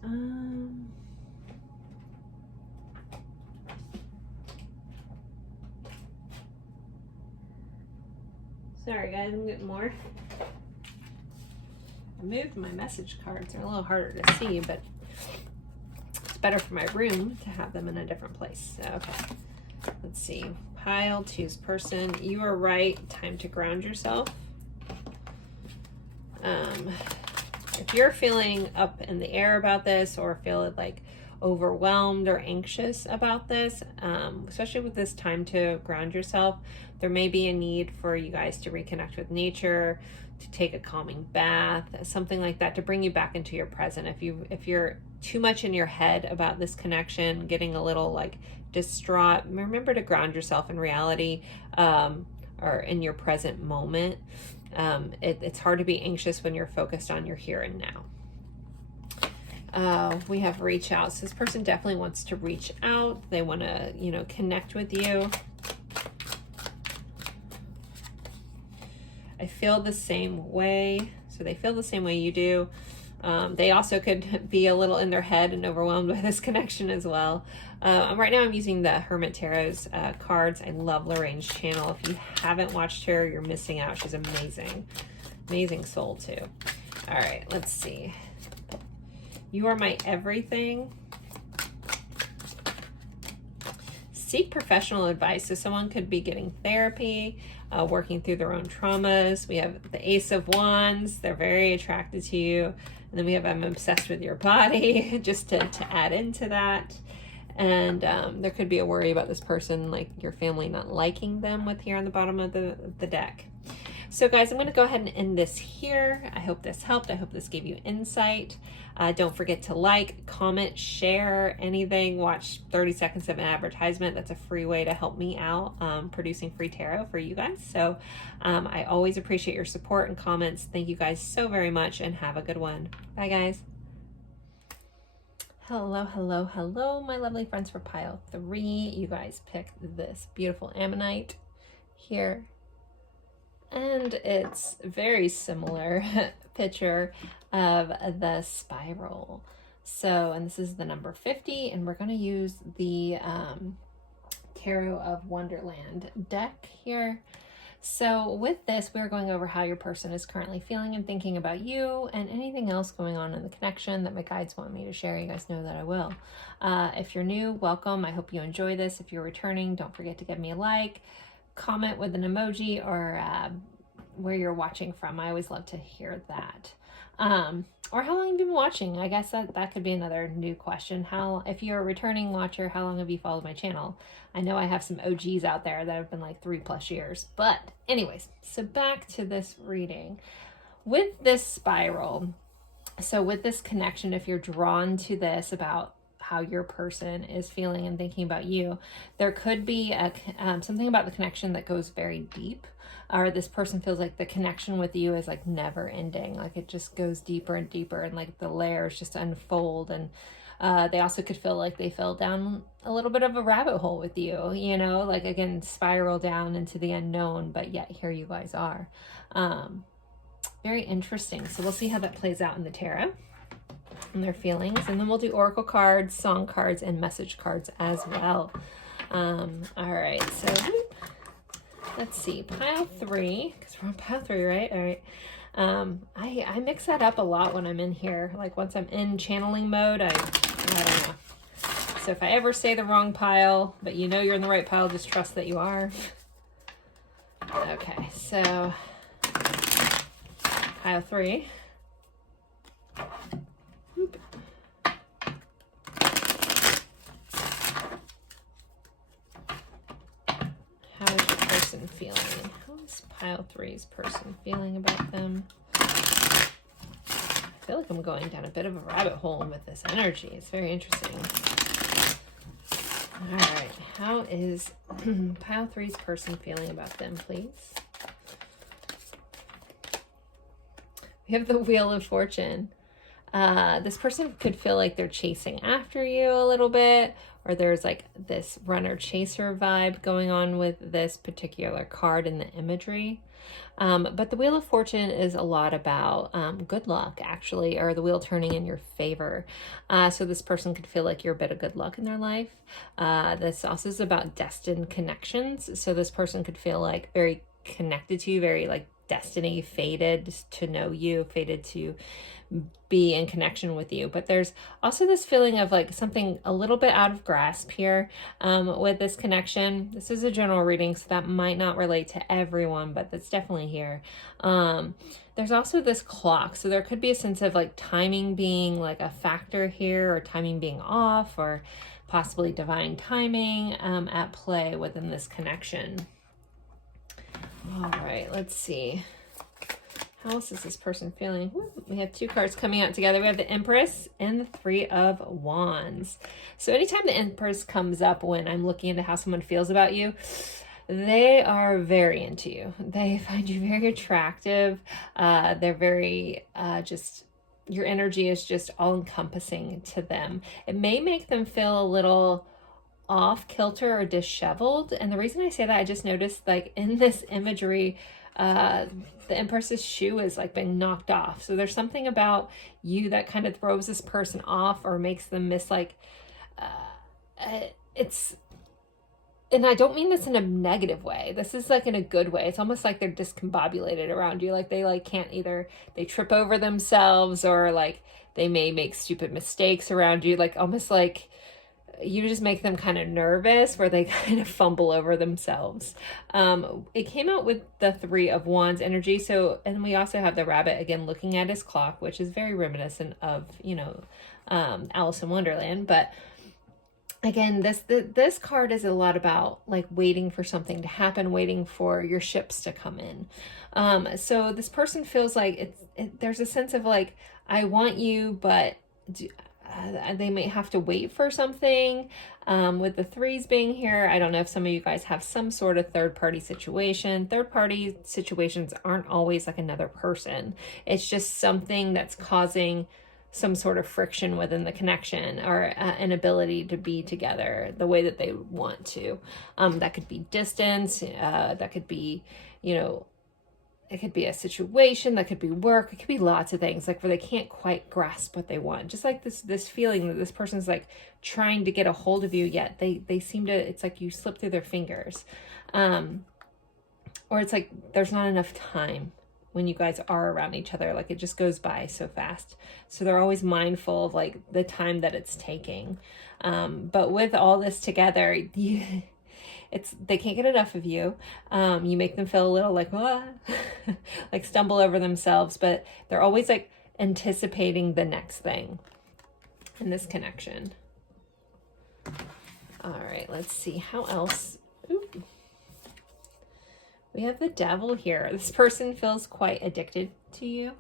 Sorry guys, I'm getting more. I moved my message cards. They're a little harder to see, but it's better for my room to have them in a different place. So, okay, let's see. Pile 2's person. You are right. Time to ground yourself. If you're feeling up in the air about this or feel like overwhelmed or anxious about this, especially with this time to ground yourself, there may be a need for you guys to reconnect with nature, to take a calming bath, something like that, to bring you back into your present. If you're too much in your head about this connection, getting a little like distraught, remember to ground yourself in reality, or in your present moment. It's hard to be anxious when you're focused on your here and now. We have reach out. So this person definitely wants to reach out. They want to, connect with you. I feel the same way. So they feel the same way you do. They also could be a little in their head and overwhelmed by this connection as well. Right now I'm using the Hermit Tarot's cards. I love Lorraine's channel. If you haven't watched her, you're missing out. She's amazing. Amazing soul too. All right, let's see. You are my everything. Seek professional advice. So someone could be getting therapy, working through their own traumas. We have the Ace of Wands. They're very attracted to you. And then we have I'm obsessed with your body, just to add into that. And there could be a worry about this person, like your family not liking them, with here on the bottom of the deck. So guys, I'm going to go ahead and end this here. I hope this helped. I hope this gave you insight. Don't forget to like, comment, share anything. Watch 30 seconds of an advertisement. That's a free way to help me out producing free tarot for you guys. So I always appreciate your support and comments. Thank you guys so very much and have a good one. Bye guys. Hello, hello, hello, my lovely friends for pile 3. You guys picked this beautiful ammonite here. And it's very similar picture of the spiral. So, and this is the number 50, and we're going to use the Tarot of Wonderland deck here. So with this, we're going over how your person is currently feeling and thinking about you, and anything else going on in the connection that my guides want me to share. You guys know that I will. If you're new, welcome. I hope you enjoy this. If you're returning, don't forget to give me a like. comment with an emoji or where you're watching from. I always love to hear that. Or how long have you been watching? I guess that could be another new question. If you're a returning watcher, how long have you followed my channel? I know I have some OGs out there that have been like 3+ years. But anyways, so back to this reading. With this spiral, so with this connection, if you're drawn to this about how your person is feeling and thinking about you, there could be something about the connection that goes very deep, or this person feels like the connection with you is like never ending, like it just goes deeper and deeper, and like the layers just unfold. And they also could feel like they fell down a little bit of a rabbit hole with you, you know, like again, spiral down into the unknown, but yet here you guys are. Very interesting. So we'll see how that plays out in the tarot and their feelings, and then we'll do oracle cards, song cards, and message cards as well. All right, so let's see, pile 3, because we're on pile 3, right? All right. I mix that up a lot when I'm in here. Like once I'm in channeling mode, I don't know. So if I ever say the wrong pile, but you know you're in the right pile, just trust that you are. Okay, so pile 3. How is your person feeling? How is pile 3's person feeling about them? I feel like I'm going down a bit of a rabbit hole with this energy. It's very interesting. All right, how is pile 3's person feeling about them, please? We have the Wheel of Fortune. This person could feel like they're chasing after you a little bit, or there's like this runner-chaser vibe going on with this particular card in the imagery. But the Wheel of Fortune is a lot about good luck, actually, or the wheel turning in your favor. So this person could feel like you're a bit of good luck in their life. This also is about destined connections. So this person could feel like very connected to you, very like destiny, fated to know you, fated to be in connection with you. But there's also this feeling of like something a little bit out of grasp here with this connection. This is a general reading, so that might not relate to everyone, but that's definitely here. There's also this clock, so there could be a sense of like timing being like a factor here, or timing being off, or possibly divine timing at play within this connection. All right, let's see. How else is this person feeling? We have 2 cards coming out together. We have the Empress and the 3 of Wands. So anytime the Empress comes up when I'm looking into how someone feels about you, they are very into you. They find you very attractive. They're very your energy is just all-encompassing to them. It may make them feel a little off kilter or disheveled. And the reason I say that, I just noticed like in this imagery, the Empress's shoe is like being knocked off. So there's something about you that kind of throws this person off or makes them miss like, and I don't mean this in a negative way. This is like in a good way. It's almost like they're discombobulated around you. Like they like can't either, they trip over themselves, or like they may make stupid mistakes around you. Like almost like you just make them kind of nervous, where they kind of fumble over themselves. It came out with the 3 of Wands energy. So, and we also have the rabbit again looking at his clock, which is very reminiscent of, you know, Alice in Wonderland. But again, this card is a lot about like waiting for something to happen, waiting for your ships to come in. So this person feels like there's a sense of like, I want you, but they may have to wait for something. With the 3s being here, I don't know if some of you guys have some sort of third-party situation. Third-party situations aren't always like another person. It's just something that's causing some sort of friction within the connection, or an ability to be together the way that they want to. That could be distance, that could be, you know, it could be a situation, that could be work, it could be lots of things, like where they can't quite grasp what they want. Just like this feeling that this person's like trying to get a hold of you, yet they seem to, it's like you slip through their fingers. Or it's like there's not enough time when you guys are around each other. Like it just goes by so fast. So they're always mindful of like the time that it's taking. But with all this together, they can't get enough of you. You make them feel a little like, ah, like stumble over themselves, but they're always like anticipating the next thing in this connection. All right, let's see how else. Ooh. We have the Devil here. This person feels quite addicted to you.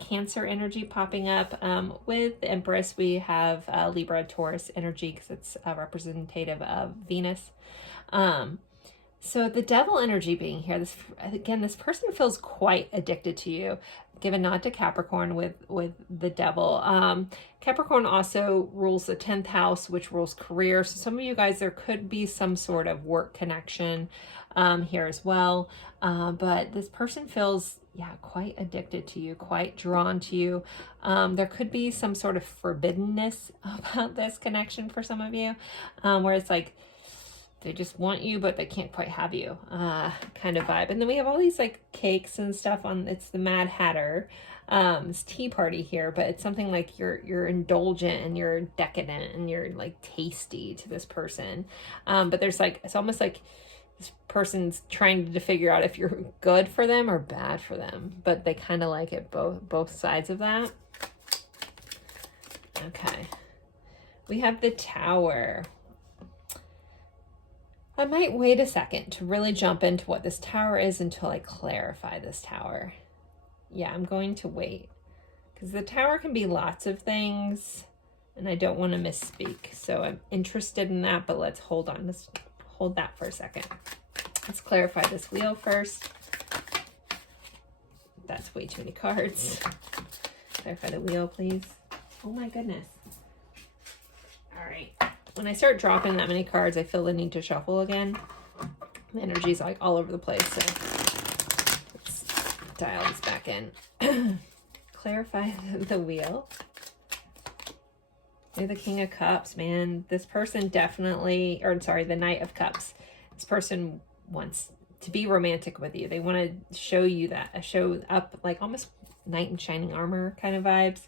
Cancer energy popping up. With the Empress, we have Libra, Taurus energy because it's representative of Venus. So the Devil energy being here, this person feels quite addicted to you. Give a nod to Capricorn with the Devil. Capricorn also rules the 10th house, which rules career. So some of you guys, there could be some sort of work connection here as well. But this person feels, yeah, quite addicted to you, quite drawn to you. There could be some sort of forbiddenness about this connection for some of you, where it's like, they just want you, but they can't quite have you, kind of vibe. And then we have all these like cakes and stuff on, it's the Mad Hatter. It's tea party here, but it's something like you're indulgent and you're decadent and you're like tasty to this person. But there's like, it's almost like this person's trying to figure out if you're good for them or bad for them, but they kind of like it both sides of that. Okay. We have the Tower. I might wait a second to really jump into what this Tower is until I clarify this Tower. Yeah, I'm going to wait because the Tower can be lots of things and I don't want to misspeak. So I'm interested in that, but let's hold on. Let's hold that for a second. Let's clarify this wheel first. That's way too many cards. Clarify the wheel, please. Oh my goodness. All right. When I start dropping that many cards, I feel the need to shuffle again. The energy's like all over the place, so let's dial this back in. Clarify the wheel. You're the King of Cups, man. This person definitely, or sorry, the Knight of Cups. This person wants to be romantic with you. They want to show you that, show up like almost knight in shining armor kind of vibes.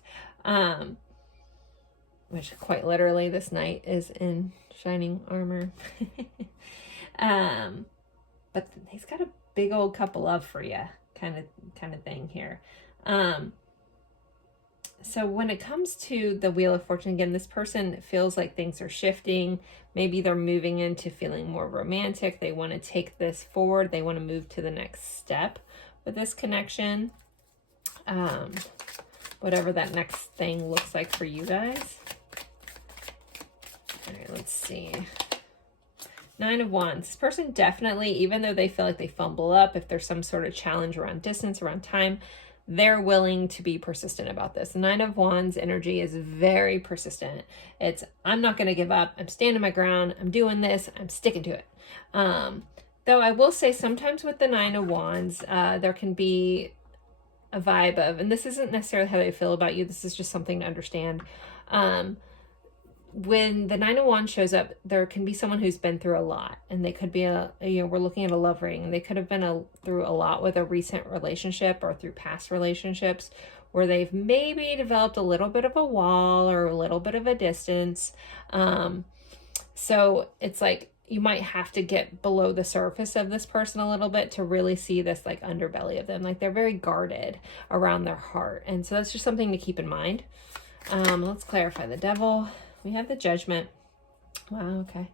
Which quite literally this knight is in shining armor. But he's got a big old cup of love for you kind of thing here. So when it comes to the Wheel of Fortune, again, this person feels like things are shifting. Maybe they're moving into feeling more romantic. They want to take this forward. They want to move to the next step with this connection. Whatever that next thing looks like for you guys. All right, let's see. 9 of Wands. This person definitely, even though they feel like they fumble up, if there's some sort of challenge around distance, around time, they're willing to be persistent about this. 9 of Wands energy is very persistent. It's, I'm not going to give up. I'm standing my ground. I'm doing this. I'm sticking to it. Though I will say sometimes with the 9 of Wands, there can be a vibe of, and this isn't necessarily how they feel about you. This is just something to understand. When the 9 of Wands shows up, there can be someone who's been through a lot, and they could be we're looking at a love ring. They could have been through a lot with a recent relationship or through past relationships where they've maybe developed a little bit of a wall or a little bit of a distance. So it's like, you might have to get below the surface of this person a little bit to really see this like underbelly of them. Like they're very guarded around their heart. And so that's just something to keep in mind. Let's clarify the Devil. We have the Judgment. Wow, okay.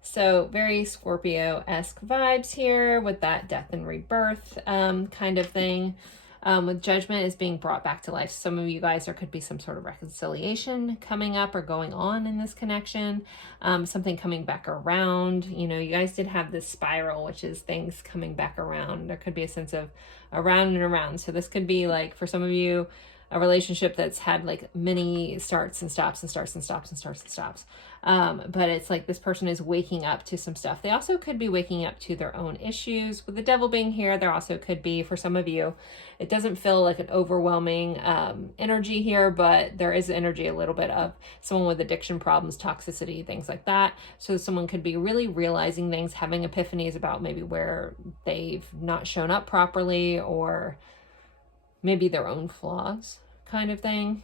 So very Scorpio-esque vibes here with that death and rebirth kind of thing. With Judgment is being brought back to life. Some of you guys, there could be some sort of reconciliation coming up or going on in this connection. Something coming back around. You know, you guys did have this spiral, which is things coming back around. There could be a sense of around and around. So this could be like, for some of you, a relationship that's had like many starts and stops and starts and stops and starts and stops. But it's like this person is waking up to some stuff. They also could be waking up to their own issues. With the Devil being here, there also could be, for some of you, it doesn't feel like an overwhelming energy here, but there is energy a little bit of someone with addiction problems, toxicity, things like that. So someone could be really realizing things, having epiphanies about maybe where they've not shown up properly, or maybe their own flaws kind of thing.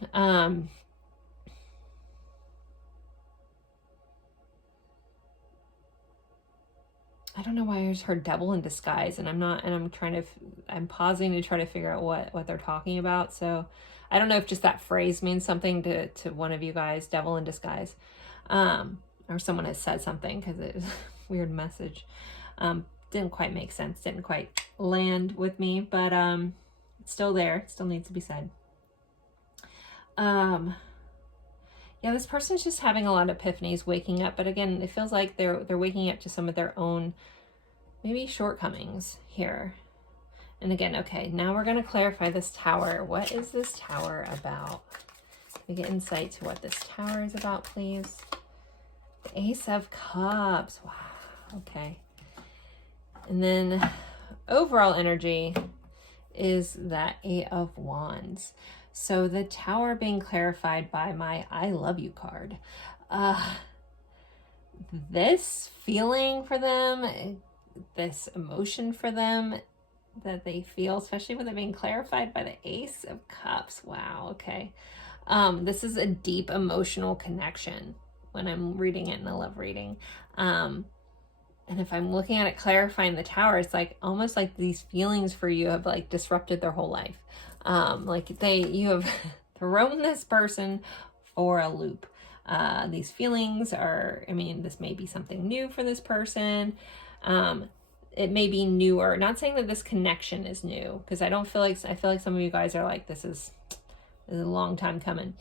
I don't know why I just heard devil in disguise, and I'm pausing to try to figure out what they're talking about. So I don't know if just that phrase means something to one of you guys, devil in disguise, or someone has said something, because it's a weird message. Didn't quite make sense, didn't quite land with me, but it's still there, it still needs to be said. Yeah, this person's just having a lot of epiphanies, waking up, but again, it feels like they're waking up to some of their own maybe shortcomings here. And again, okay, now we're going to clarify this tower. What is this tower about? Can we get insight to what this tower is about, please? The Ace of Cups. Wow. Okay. And then overall energy is that Eight of Wands. So the tower being clarified by my I love you card. This feeling for them, this emotion for them that they feel, especially with it being clarified by the Ace of Cups. Wow, okay. This is a deep emotional connection when I'm reading it in a love reading. And if I'm looking at it clarifying the tower, it's like almost like these feelings for you have like disrupted their whole life. Like you have thrown this person for a loop. These feelings are, I mean, this may be something new for this person. It may be newer. Not saying that this connection is new, because I feel like some of you guys are like, this is a long time coming.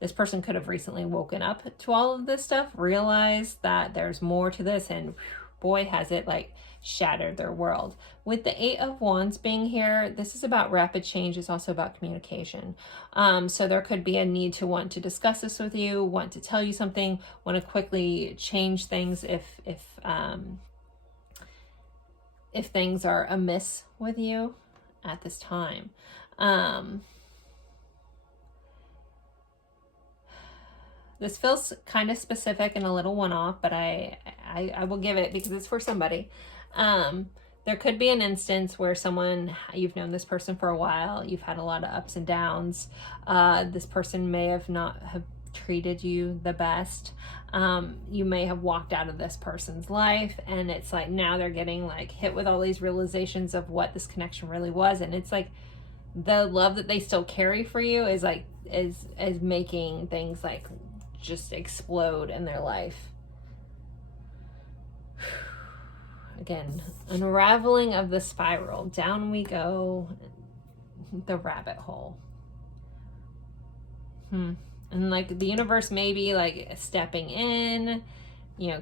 This person could have recently woken up to all of this stuff, realized that there's more to this, and boy, has it like shattered their world. With the Eight of Wands being here, this is about rapid change. It's also about communication. So there could be a need to want to discuss this with you, want to tell you something, want to quickly change things if things are amiss with you at this time. This feels kind of specific and a little one-off, but I will give it because it's for somebody. There could be an instance where you've known this person for a while, you've had a lot of ups and downs. This person may have not have treated you the best. You may have walked out of this person's life, and it's like now they're getting like hit with all these realizations of what this connection really was, and it's like the love that they still carry for you is like is making things like just explode in their life. Again, unraveling of the spiral. Down we go, the rabbit hole. And like the universe may be like stepping in,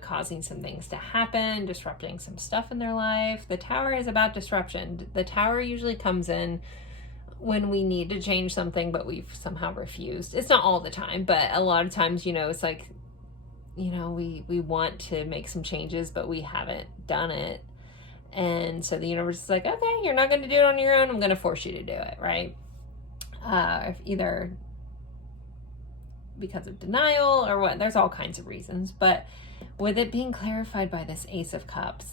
causing some things to happen, disrupting some stuff in their life. The tower is about disruption. The tower usually comes in when we need to change something, but we've somehow refused. It's not all the time, but a lot of times, it's like, we want to make some changes, but we haven't done it. And so the universe is like, okay, you're not going to do it on your own. I'm going to force you to do it, right? Either because of denial or what, there's all kinds of reasons. But with it being clarified by this Ace of Cups,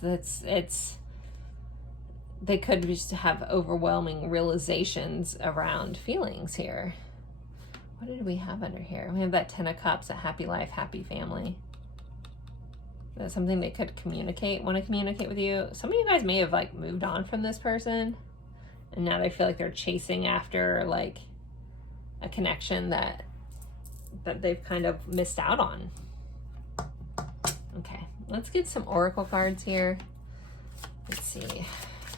they could just have overwhelming realizations around feelings here. What did we have under here? We have that Ten of Cups, a happy life, happy family. That's something they could want to communicate with you. Some of you guys may have like moved on from this person, and now they feel like they're chasing after like a connection that they've kind of missed out on. Okay, let's get some oracle cards here. Let's see.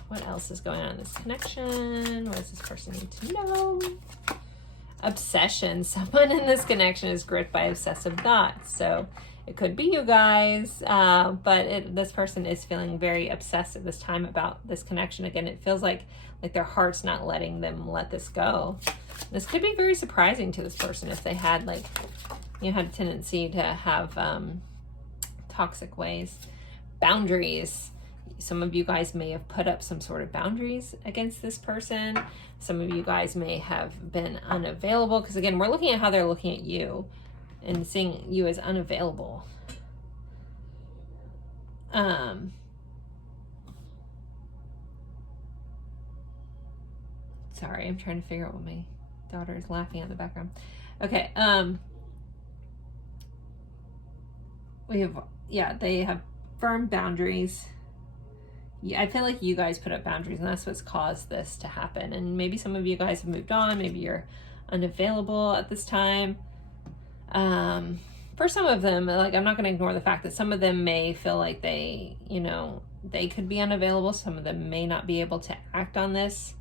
What else is going on in this connection? What does this person need to know? Obsession. Someone in this connection is gripped by obsessive thoughts. So it could be you guys, but this person is feeling very obsessed at this time about this connection. Again, it feels like their heart's not letting them let this go. This could be very surprising to this person if they had had a tendency to have toxic ways. Boundaries. Some of you guys may have put up some sort of boundaries against this person. Some of you guys may have been unavailable, because again, we're looking at how they're looking at you and seeing you as unavailable. Sorry, I'm trying to figure out what my daughter is laughing at in the background. Okay, they have firm boundaries. Yeah, I feel like you guys put up boundaries, and that's what's caused this to happen. And maybe some of you guys have moved on. Maybe you're unavailable at this time. For some of them, like, I'm not going to ignore the fact that some of them may feel like they, you know, they could be unavailable. Some of them may not be able to act on this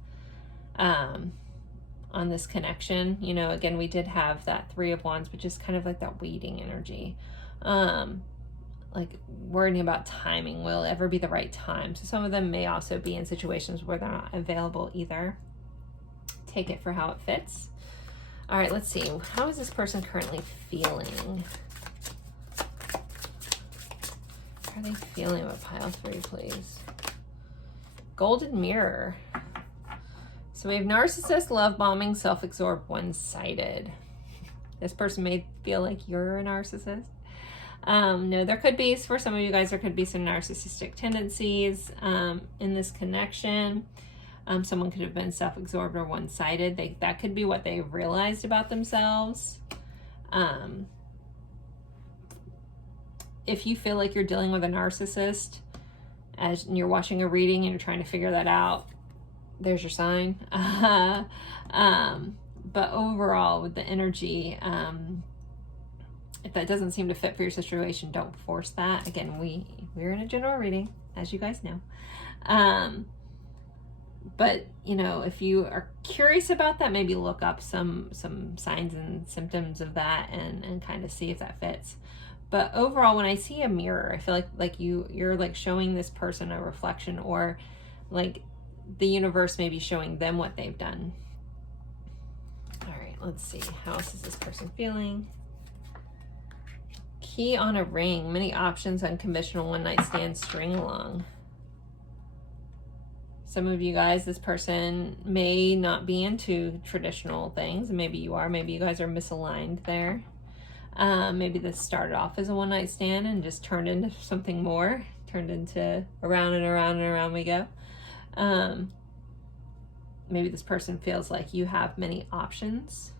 connection. You know, again, we did have that 3 of Wands, which is kind of like that waiting energy. Like worrying about timing. Will it ever be the right time? So some of them may also be in situations where they're not available either. Take it for how it fits. All right, let's see. How is this person currently feeling? How are they feeling about pile 3, please? Golden Mirror. So we have narcissist, love bombing, self-absorbed, one-sided. This person may feel like you're a narcissist. No, there could be, for some of you guys, there could be some narcissistic tendencies in this connection. Someone could have been self-absorbed or one-sided. That could be what they realized about themselves. If you feel like you're dealing with a narcissist as you're watching a reading and you're trying to figure that out, there's your sign. But overall, with the energy, if that doesn't seem to fit for your situation, don't force that. Again, we're in a general reading, as you guys know. But, you know, if you are curious about that, maybe look up some signs and symptoms of that and kind of see if that fits. But overall, when I see a mirror, I feel like you're like showing this person a reflection, or like the universe may be showing them what they've done. All right, let's see. How else is this person feeling? Key on a ring. Many options, unconventional, one-night stand, string along. Some of you guys, this person may not be into traditional things. Maybe you are. Maybe you guys are misaligned there. Maybe this started off as a one-night stand and just turned into something more. Turned into around and around and around we go. Maybe this person feels like you have many options.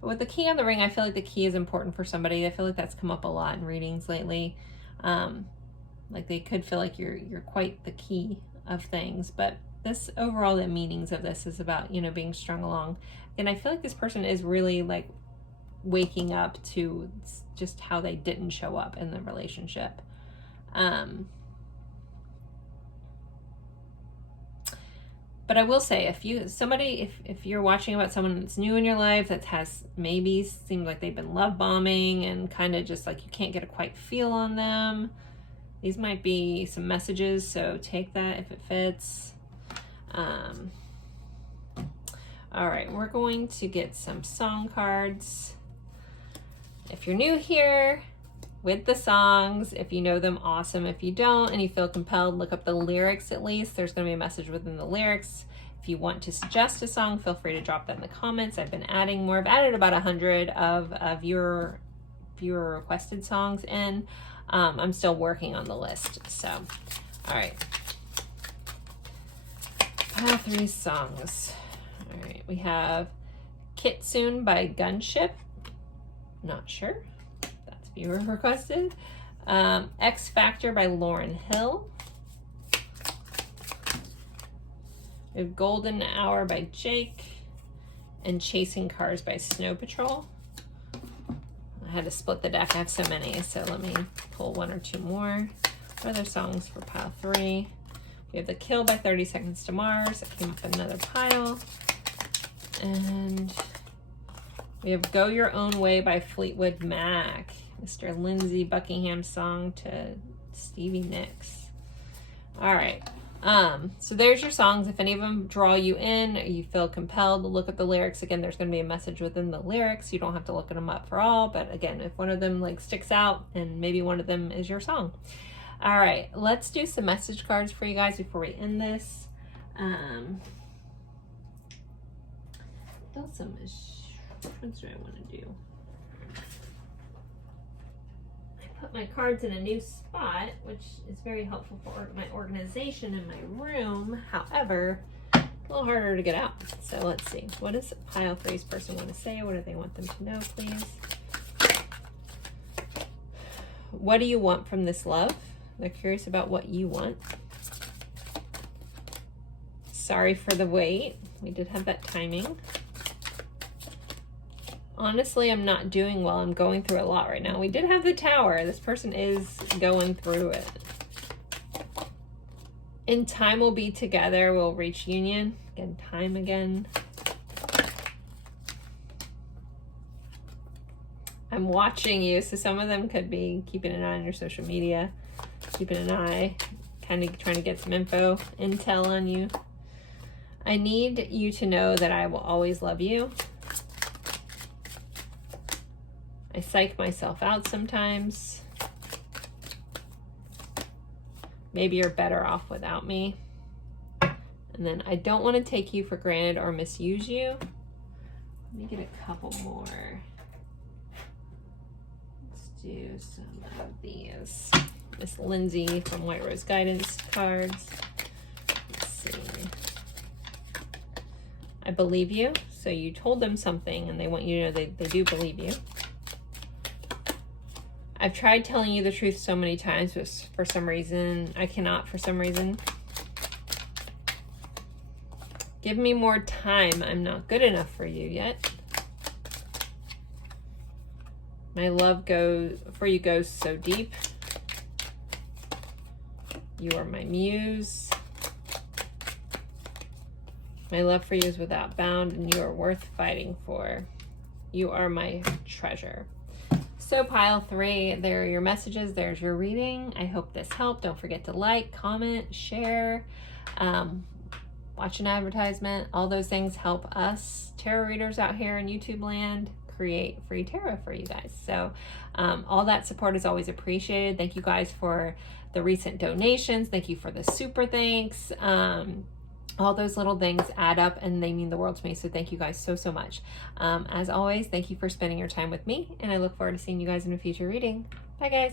But with the key on the ring, I feel like the key is important for somebody. I feel like that's come up a lot in readings lately. Like they could feel like you're quite the key of things. But this overall, the meanings of this is about, you know, being strung along. And I feel like this person is really like waking up to just how they didn't show up in the relationship. But I will say, if you're watching about someone that's new in your life, that has maybe seemed like they've been love bombing and kind of just like you can't get a quite feel on them, these might be some messages, so take that if it fits. All right, we're going to get some song cards. If you're new here, with the songs, if you know them, awesome. If you don't and you feel compelled, look up the lyrics at least. There's going to be a message within the lyrics. If you want to suggest a song, feel free to drop that in the comments. I've been adding more. I've added about 100 of viewer requested songs in. I'm still working on the list. So, all right. Pile 3 songs. All right, we have Kitsune by Gunship. Not sure. Viewer requested. X Factor by Lauryn Hill. We have Golden Hour by Jake. And Chasing Cars by Snow Patrol. I had to split the deck. I have so many, so let me pull 1 or 2 more. Other songs for pile 3. We have The Kill by 30 Seconds to Mars. That came up in another pile. And we have Go Your Own Way by Fleetwood Mac. Mr. Lindsey Buckingham's song to Stevie Nicks. All right. So there's your songs. If any of them draw you in, or you feel compelled to look at the lyrics, again, there's going to be a message within the lyrics. You don't have to look them up for all, but again, if one of them like sticks out, and maybe one of them is your song. All right, let's do some message cards for you guys before we end this. What do I want to do? Put my cards in a new spot, which is very helpful for my organization in my room. However, a little harder to get out. So let's see. What does pile 3's person want to say? What do they want them to know, please? what do you want from this love? They're curious about what you want. Sorry for the wait. We did have that timing. Honestly, I'm not doing well. I'm going through a lot right now. We did have the Tower. This person is going through it. In time we'll be together. We'll reach union. Again, time again. I'm watching you. So some of them could be keeping an eye on your social media. Keeping an eye. Kind of trying to get some intel on you. I need you to know that I will always love you. I psych myself out sometimes. Maybe you're better off without me. And then I don't want to take you for granted or misuse you. Let me get a couple more. Let's do some of these. Miss Lindsay from White Rose Guidance cards. Let's see. I believe you. So you told them something and they want you to know they do believe you. I've tried telling you the truth so many times, but for some reason, I cannot for some reason. Give me more time. I'm not good enough for you yet. My love for you goes so deep. You are my muse. My love for you is without bound, and you are worth fighting for. You are my treasure. So pile 3, there are your messages. There's your reading. I hope this helped. Don't forget to like, comment, share, watch an advertisement. All those things help us tarot readers out here in YouTube land create free tarot for you guys. So all that support is always appreciated. Thank you guys for the recent donations. Thank you for the super thanks. All those little things add up and they mean the world to me. So thank you guys so, so much. As always, thank you for spending your time with me. And I look forward to seeing you guys in a future reading. Bye, guys.